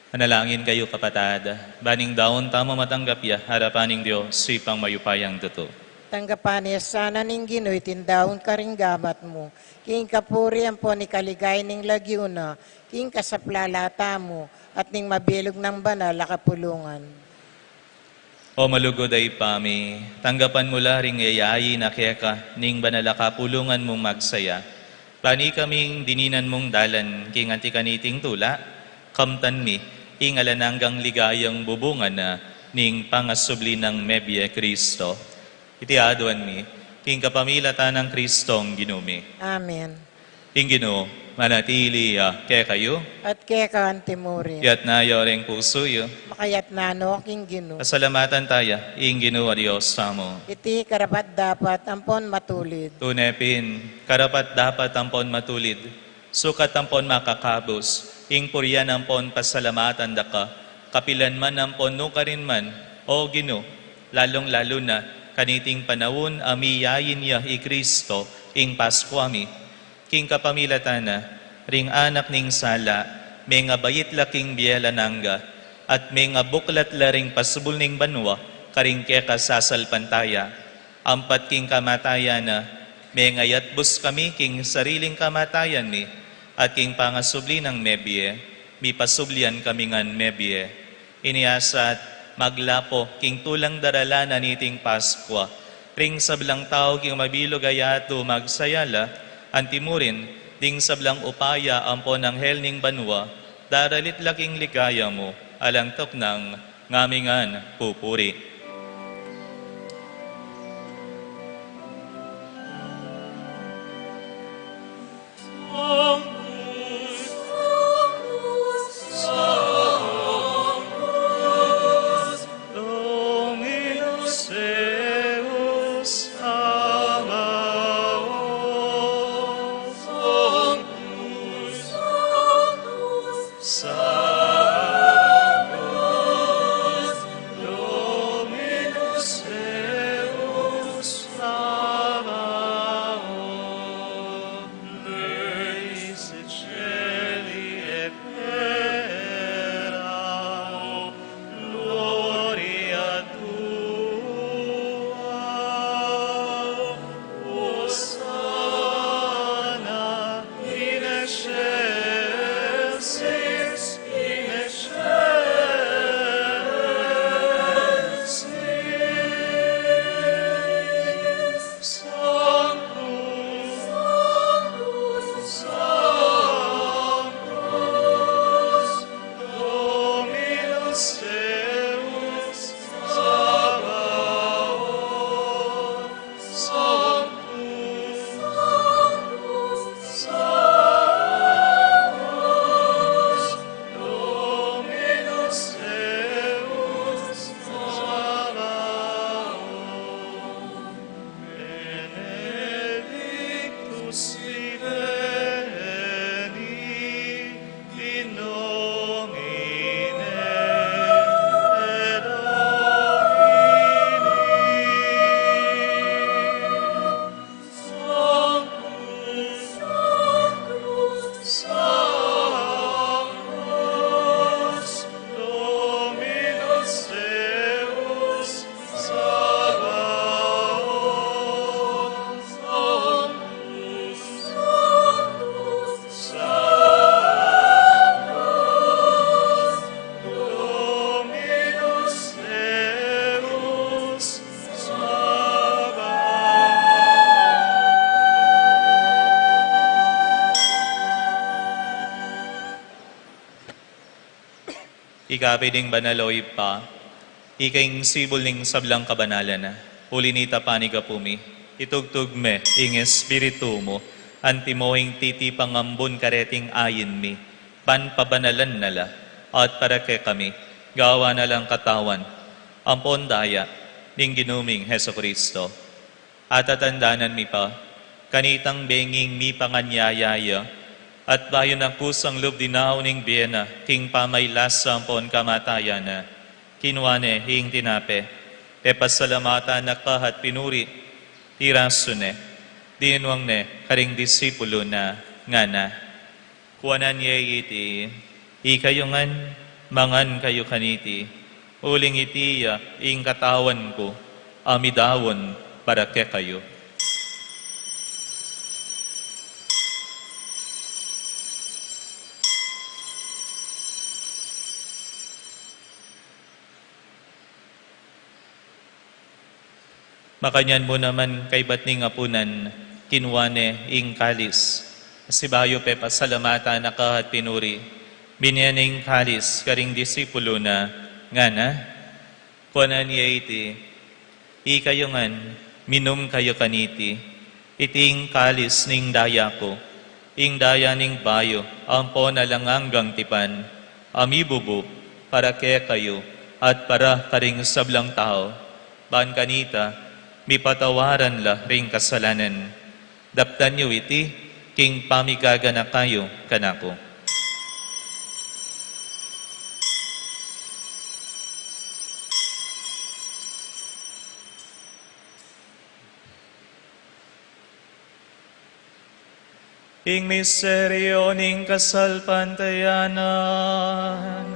Manalangin kayo kapatad, baning daon tamo matanggap ya, harapaning Diyos, sipang mayupayang duto. Tanggapan niya sana ning Ginoy tindahon karinggamat mo. King kapurian po ni kaligay ning lagyuna, king kasaplalata mo, at ning mabilog ng banal kapulungan. O malugod ay pami, tanggapan mo ring yayayi na keka, ning banalaka pulungan mong magsaya. Pani kaming dininan mong dalan, king antikaniting tula, kamtan mi, ing alananggang ligayang bubungan na, ning pangasubli ng Mebye Kristo. Itiaduan mi, king kapamilatan ng Kristong ginumi. Amen. Ing Ginoo, manatili kaya kayo, At kaya ka antimuri. yat na yoreng puso yo, Makayat nano king Ginoo. pasalamatan taya, ing Ginoo a Diyos tamo. Iti karapat dapat ampon matulid. Tunepin, karapat dapat ampon matulid, sukat ampon makakabos, ing puryan ampon pasalamatan daka, kapilan man ampon nukarin man, o Ginoo, lalong-lalo na, kaniting panawon amiyayin niya i Kristo, ing Pasko ami, king kapamilatana, ring anak ning sala, may nga bayit laking biyela nangga, at may nga buklat laring pasubul ning banwa, karing keka sasalpantaya. Ampat king kamatayan na, may ngayat bus kami king sariling kamatayan mi, at king pangasubli ng mebye, mi pasublian kami ngan mebye. Iniasat, maglapo, king tulang darala na niting Paskwa, ring sablang tao king mabilog ayato magsayala, antimurin, ding sablang upaya ampon ng helning banwa, daralit laking ligaya mo, alangtok ng ngamingan pupuri. Dominus Deus Sabaoth, Sabaoth, Dominus Deus Sabaoth, Deus et celi et terra, gloria tua, Hosanna in excelsis, Sanctus, Sanctus, Dominus Deus Sabaoth, Sanctus, Sanctus, Dominus Deus Sabaoth. Benedictus viveni in nomine Domini. Sanctus, Dominus Deus Sabaoth, Sanctus, Dominus Deus Sabaoth. Ikabi ding banaloy pa, ikaing sibol ning sablang kabanalan na, ulinita paniga pumi, itugtug me, ing espiritu mo, antimohing titi pangambon kareting ayin mi, panpabanalan nala, at para kay kami, gawa na lang katawan, ampon daya, ning ginuming Heso Kristo. At tatandanan mi pa, kanitang benging mi panganyayaya, at bayo na kusang loob dinaw ning biyena, king pamaylas sampon kamatayan na, kinwane hing tinape, pepasalamata na kahat pinuri, tiraso ne, dinuang ne, karing disipulo na, ngana. Kuwanan ye iti, ikayungan, mangan kayo kaniti, uling itiya, ing katawan ko, amidawon, para ke kayo. Makanyan mo naman kay batning apunan, kinwane ing kalis. Sibayo pe pasalamata na kahat pinuri, binyaning kalis karing disipulo na, ngana, kuanan niya iti, ikayungan, minum kayo kaniti, iting kalis ning daya ko, ing daya ning bayo, ampo na langanggang tipan, amibubu, para ke kayo, at para karing sablang tao, ban kanita, mi patawaran la ring kasalanan. Daptan niyo iti, king pamigaga na kayo kanako. Ing misteryo ning kasalpantayanan,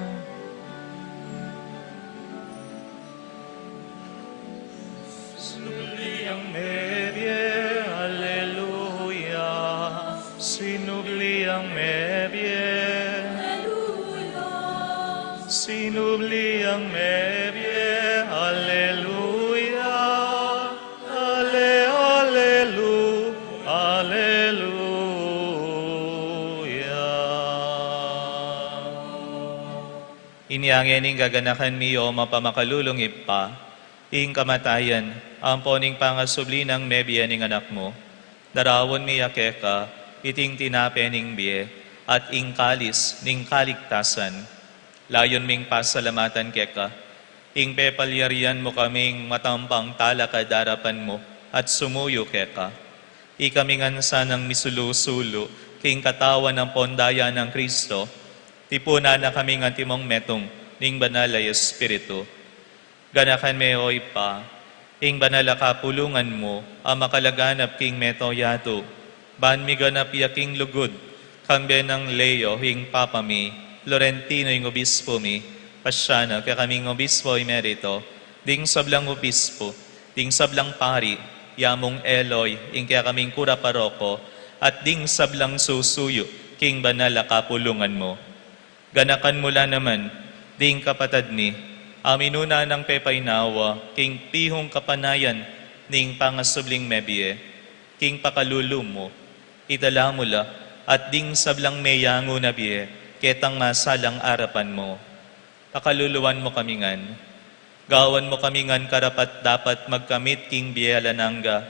Sinubli ang mebye, Alleluia, Alleluia. Inyangin ing gaganakan miyo mapamakalulong ipa, ing kamatayan, ang poning pangasubli ng mebye ning anak mo, darawon mi yakeka, iting tinape ning biye, at ing kalis ning kaligtasan. Layon ming pasalamatan keka, ing pepalyarian mo kaming matampang talakad darapan mo, at sumuyo keka. Ikamingansa ng misulusulo, king katawan ng pondaya ng Kristo, tipuna na kaming antimong metong, ning banalay Espiritu. Ganakan me o ipa, ing banala kapulungan mo, ang makalaganap king meto yato, ban mi ganap yaking lugod, kang benang Leo ing papami, Florentino ing obispo mi, pasyana kaya kaming obispo emerito, ding sablang obispo, ding sablang pari, yamong Eloy, ing kaya kaming kura paroko, at ding sablang susuyo, king banala kapulungan mo. Ganakan mula naman, ding kapatad ni, aminuna ng pepaynawa, king pihong kapanayan, ning pangasubling mebye, king pakalulu mo, idala mula, at ding sablang meyango na biye, ketang masalang arapan mo. Pakaluluwan mo kamingan, gawan mo kamingan karapat dapat magkamit king biyalananga,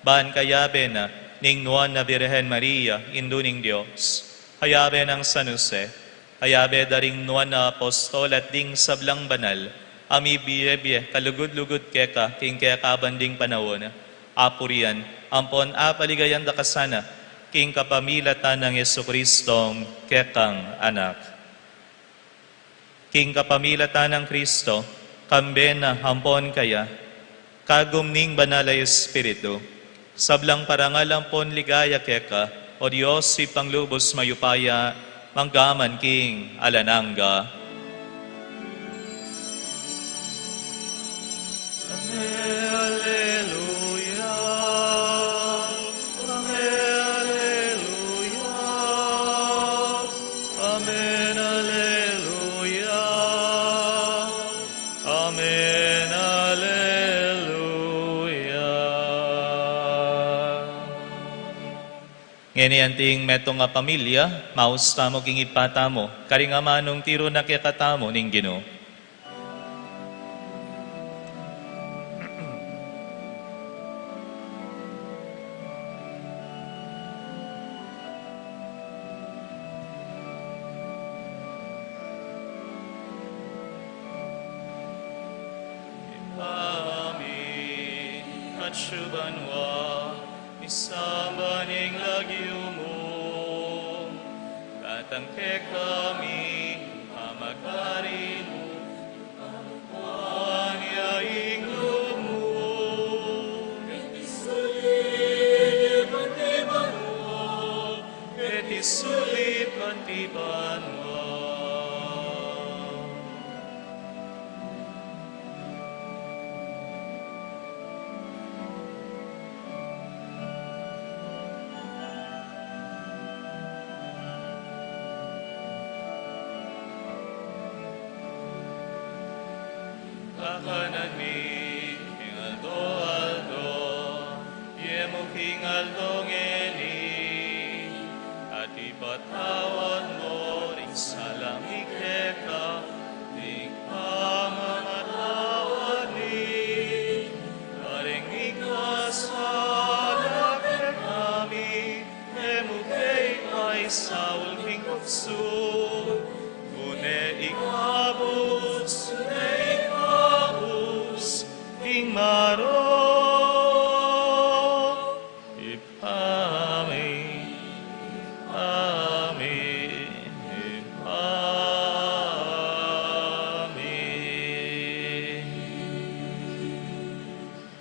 baan kayabe na, ning nuan na Birhen Maria, induning Diyos, hayabe ng San Jose, hayabe daring nuan na apostol at ding sablang banal, ami biye kalugod-lugod keka, king kaya kabanding panawon, apurian, ampon apaligayan da kasana, king kapamilatan ng Yesu-Kristong kekang anak. King kapamilatan ng Kristo, kambe na hampon kaya, kagumning banalay Espiritu, sablang parangal ampon ligaya keka, o Diyos si panglubos mayupaya, manggaman king alananga. Ngenianting metong nga pamilya, mausta mo king ipata mo, karing amanong tiro na kikatamo ning Ginoo. Amin. Katsubanwa, isabaning lagyo mo, katangke kami, amagari mo, anyaing mo. Sulit pantiban mo. Kakanan mi, hingaldo-aldo, yemo hingaldo ngeni, at ipatawad mo ring salamig teka, ring pangamatawad ni, karing ikasalag kami, yemo kay ay saul hingkupso, une ikabos, ing maro, ipami,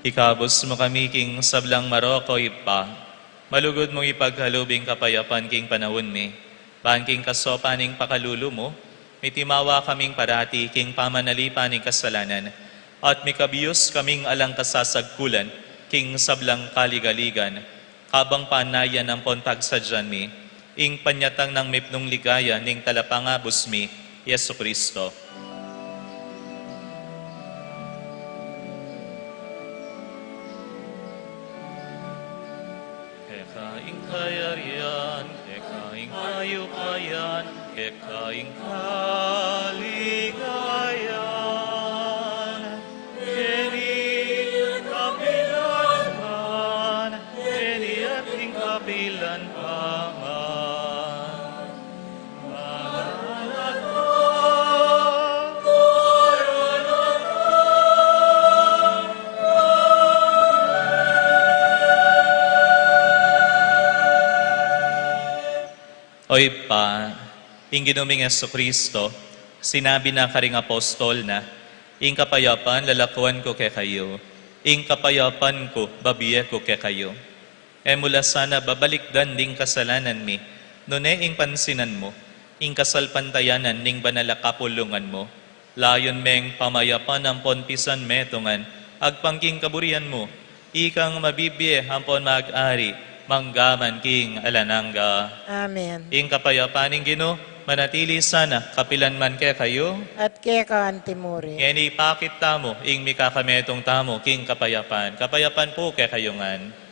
ikabos mo kami king sablang Maroko ipa, malugod mong ipaghalubing kapayapan king panahon mi, paan king kasopaning pakalulo mo, mitimawa kaming parati king pamanalipan ning kasalanan, at mikabiyos kaming alang kasasagkulan, king sablang kaligaligan, kabang panayan ang pontagsadyan mi, ing panyatang ng mipnong ligaya ning talapangabos mi, Yesu Kristo. Hoy pa, ing ginuming Kristo, sinabi na karing apostol na, ing kapayapan lalakuan ko kay kayo, ing kapayapan ko babiye ko kay kayo. Mula sana babalikdan ding kasalanan mi, nune ing pansinan mo, ing kasalpantayanan ning banalakapulungan mo, layon meng pamayapan ang ponpisan metungan, agpangking kaburian mo, ikang mabibiye ampon mag-ari, manggaman king alanangga. Amen. Ing kapayapaning Ginoo, manatili sana kapilan man kay kayo, At kaya ka antimuri. ngeni pakit tamo, ing mikakametong tamo, king kapayapan. Kapayapan po kay kayongan.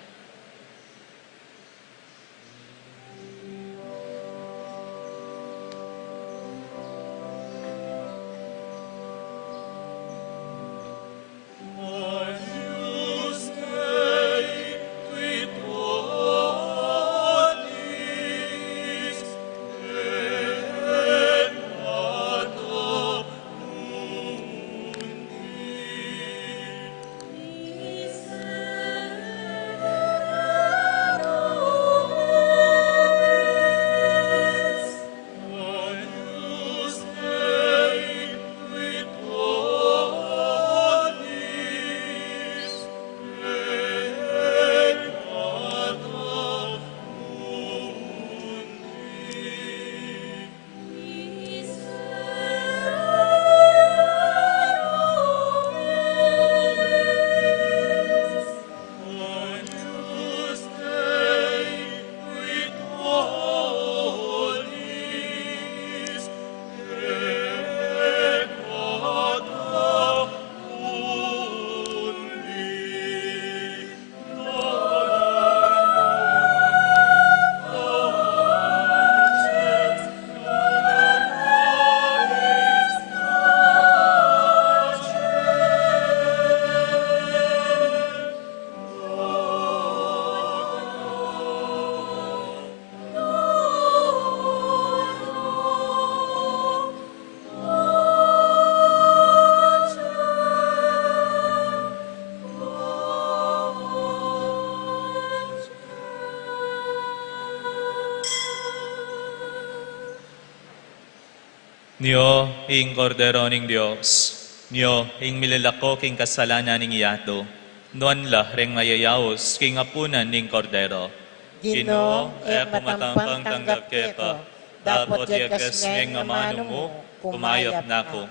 Niyo, ing kordero ning Dios, niyo, ing milalako king kasalanan ning iyato, nuan la reng mayayaos king apunan ning kordero. Ginoo, matampang tanggap keko, dapat yagas ngeng amano mo, kumayap na ko.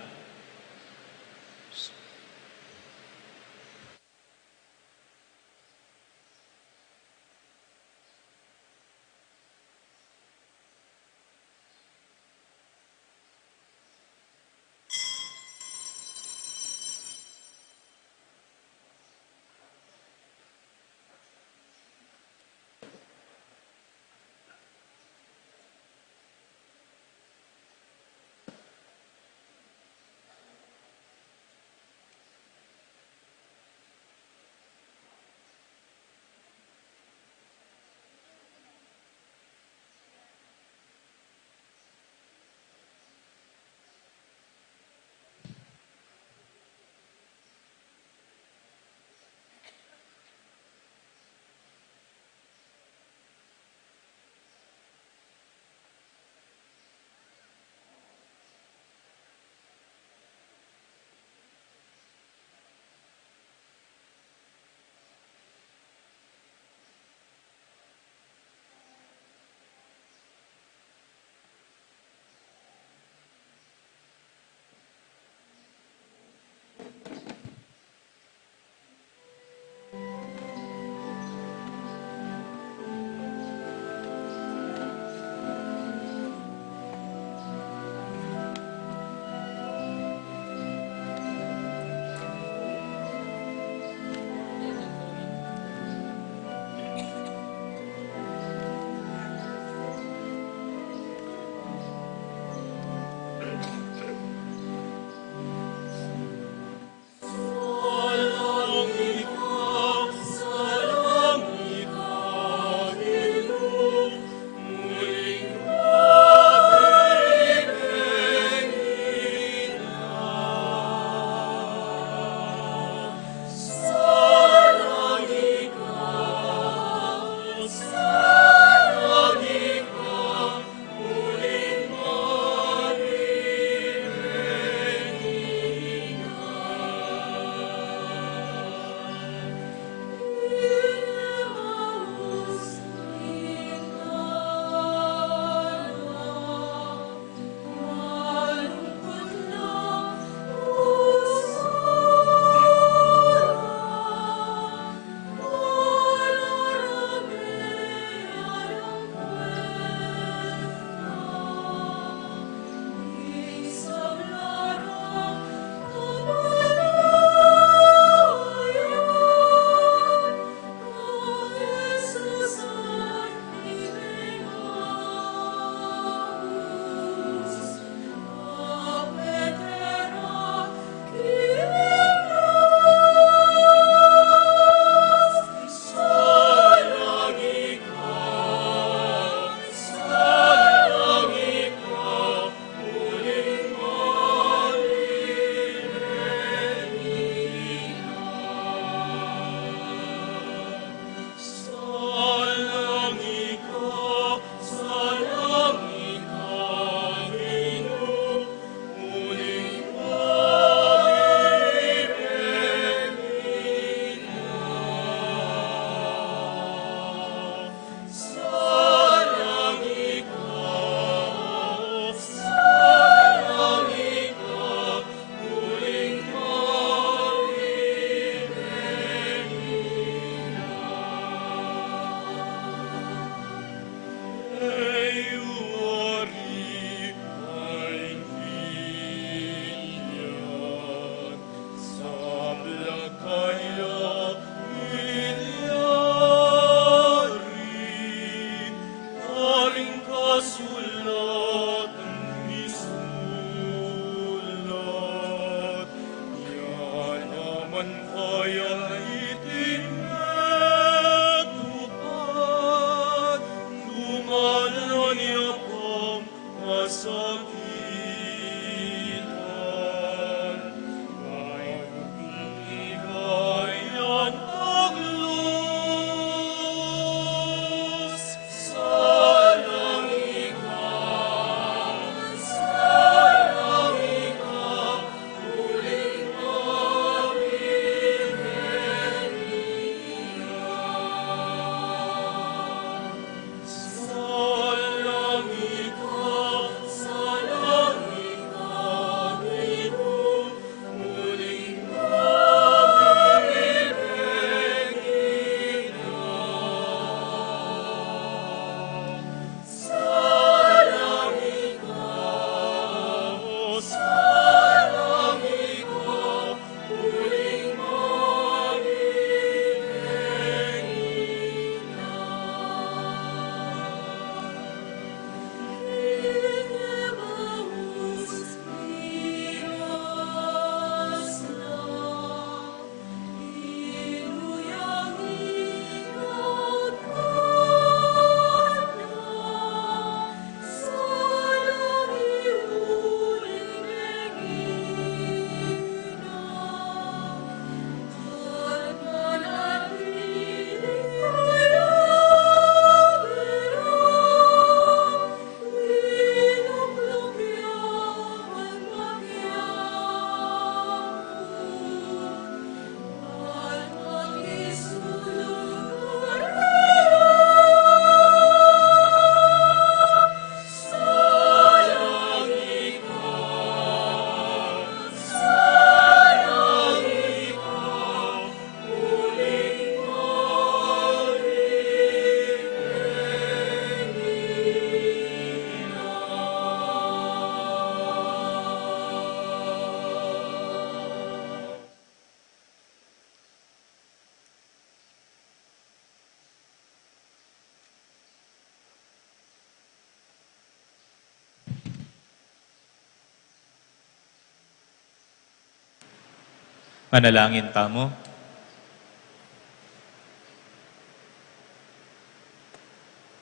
Manalangin tamo.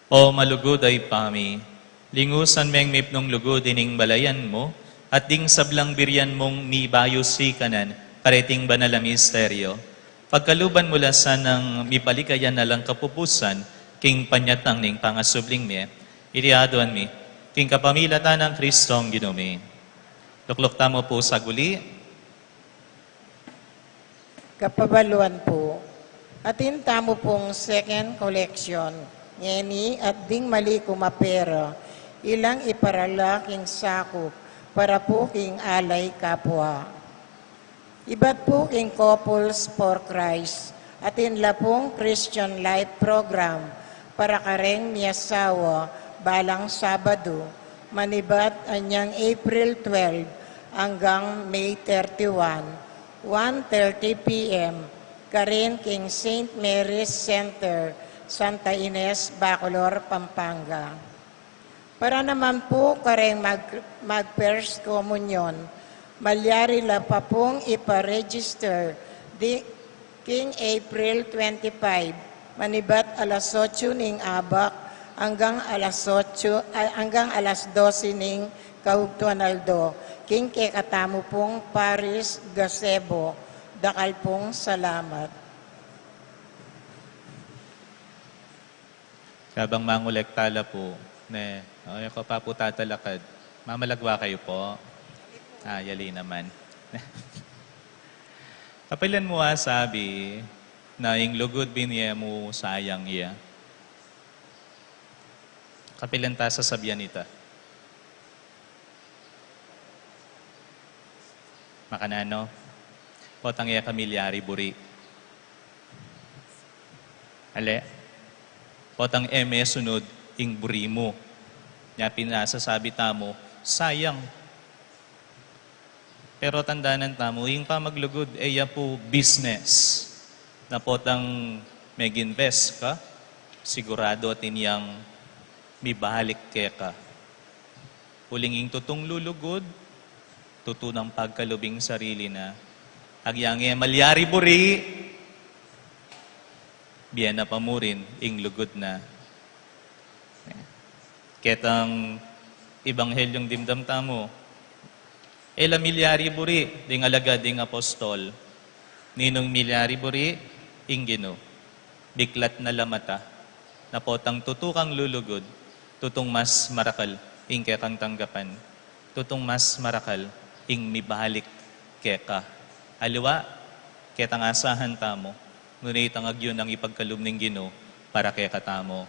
O malugod ay pami, lingusan meng mipnong lugod ining balayan mo, at ding sablang biryan mong mi bayo si kanan, kareting banal na misteryo. Pagkaluban mula sa ng mipalikayan na lang kapupusan, king panyatang ning pangasubling mi, iriaduan mi, king kapamilatan ng Kristong ginumi. Luklok tamo po sa guli, Kapabaluan po. Atin tamo pong second collection. Ngeni at ding mali kumapera. Ilang iparalaking sakop para po king alay kapwa. Iba't po king Couples for Christ. Atin la pong Christian Life Program para kareng miyasawa balang Sabado. Manibat anyang April 12 hanggang May 31. 1:30 p.m. Karen King St. Mary's Center, Santa Ines, Bacolor, Pampanga. Para naman po kareng mag-First Communion, malyari la pa pong iparegister di King April 25, manibat alas 8 ning abak hanggang alas 12 ning kahugtuan aldo. King kekatamo pong Paris Gasebo, dakal pong salamat. Habang mangulektala po, ay ko pa po tatalakad. Mamalagwa kayo po. Yali naman. Kapilan mo sabi na yung lugod binye mo sayang iya. Kapilan ta sa sabyan ita. Makanano, potang iya kamilyari buri. Ale, potang eme sunod ing buri mo. Nya pinasasabi tamo, sayang. Pero tandanan tamo, yung pamaglugod, iya po business. Na potang mag-invest ka, sigurado atin yang mibalik ka. Huling ing tutong lulugod, tutunang pagkalubing sarili na. Agyang malyari buri, biyan na pamurin, ing lugod na. Ketang ibanghelyong dimdam tamo, ela milyari buri, ding alagad ding apostol. Ninong milyari buri, ing Gino. Biklat na lamata, na potang tutukang lulugod, tutong mas marakal, ing kekang tanggapan. Tutong mas marakal, ing mibalik keka. Aliwa, ketang asahan tamo, ngunit ang agyon ang ipagkalubning Gino para keka tamo.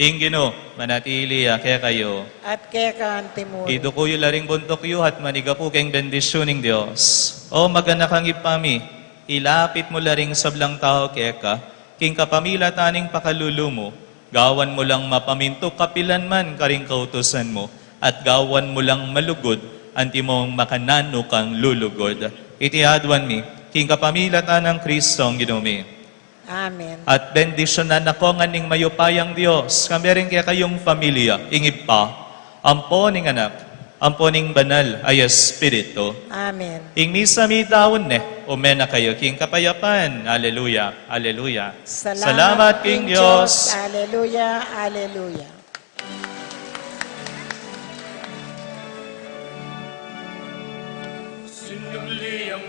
Ing Gino, manatili kaya kayo. At keka antimuro. Idukuyo laring buntok yu at maniga po keng bendisyoning Diyos. O maganak ang ipami, ilapit mo laring sablang tao keka, king kapamila taning pakalulu mo, gawan mo lang mapaminto kapilan man karing kautusan mo, at gawan mo lang malugod, anti mong makanano kang lulugod. Itiadwan mi, king kapamila tanang Kristong ginumi. Amen. At bendisyonan ako nga ning mayupayang Diyos, kamiring kaya kayong pamilya, ingib pa, ampo ning anak, ampo ning banal ay Espiritu. Amen. Ing misa mi taon umena kayo, king kapayapan. Aleluya, aleluya. Salamat King Diyos. Aleluya, aleluya. Sinumli ang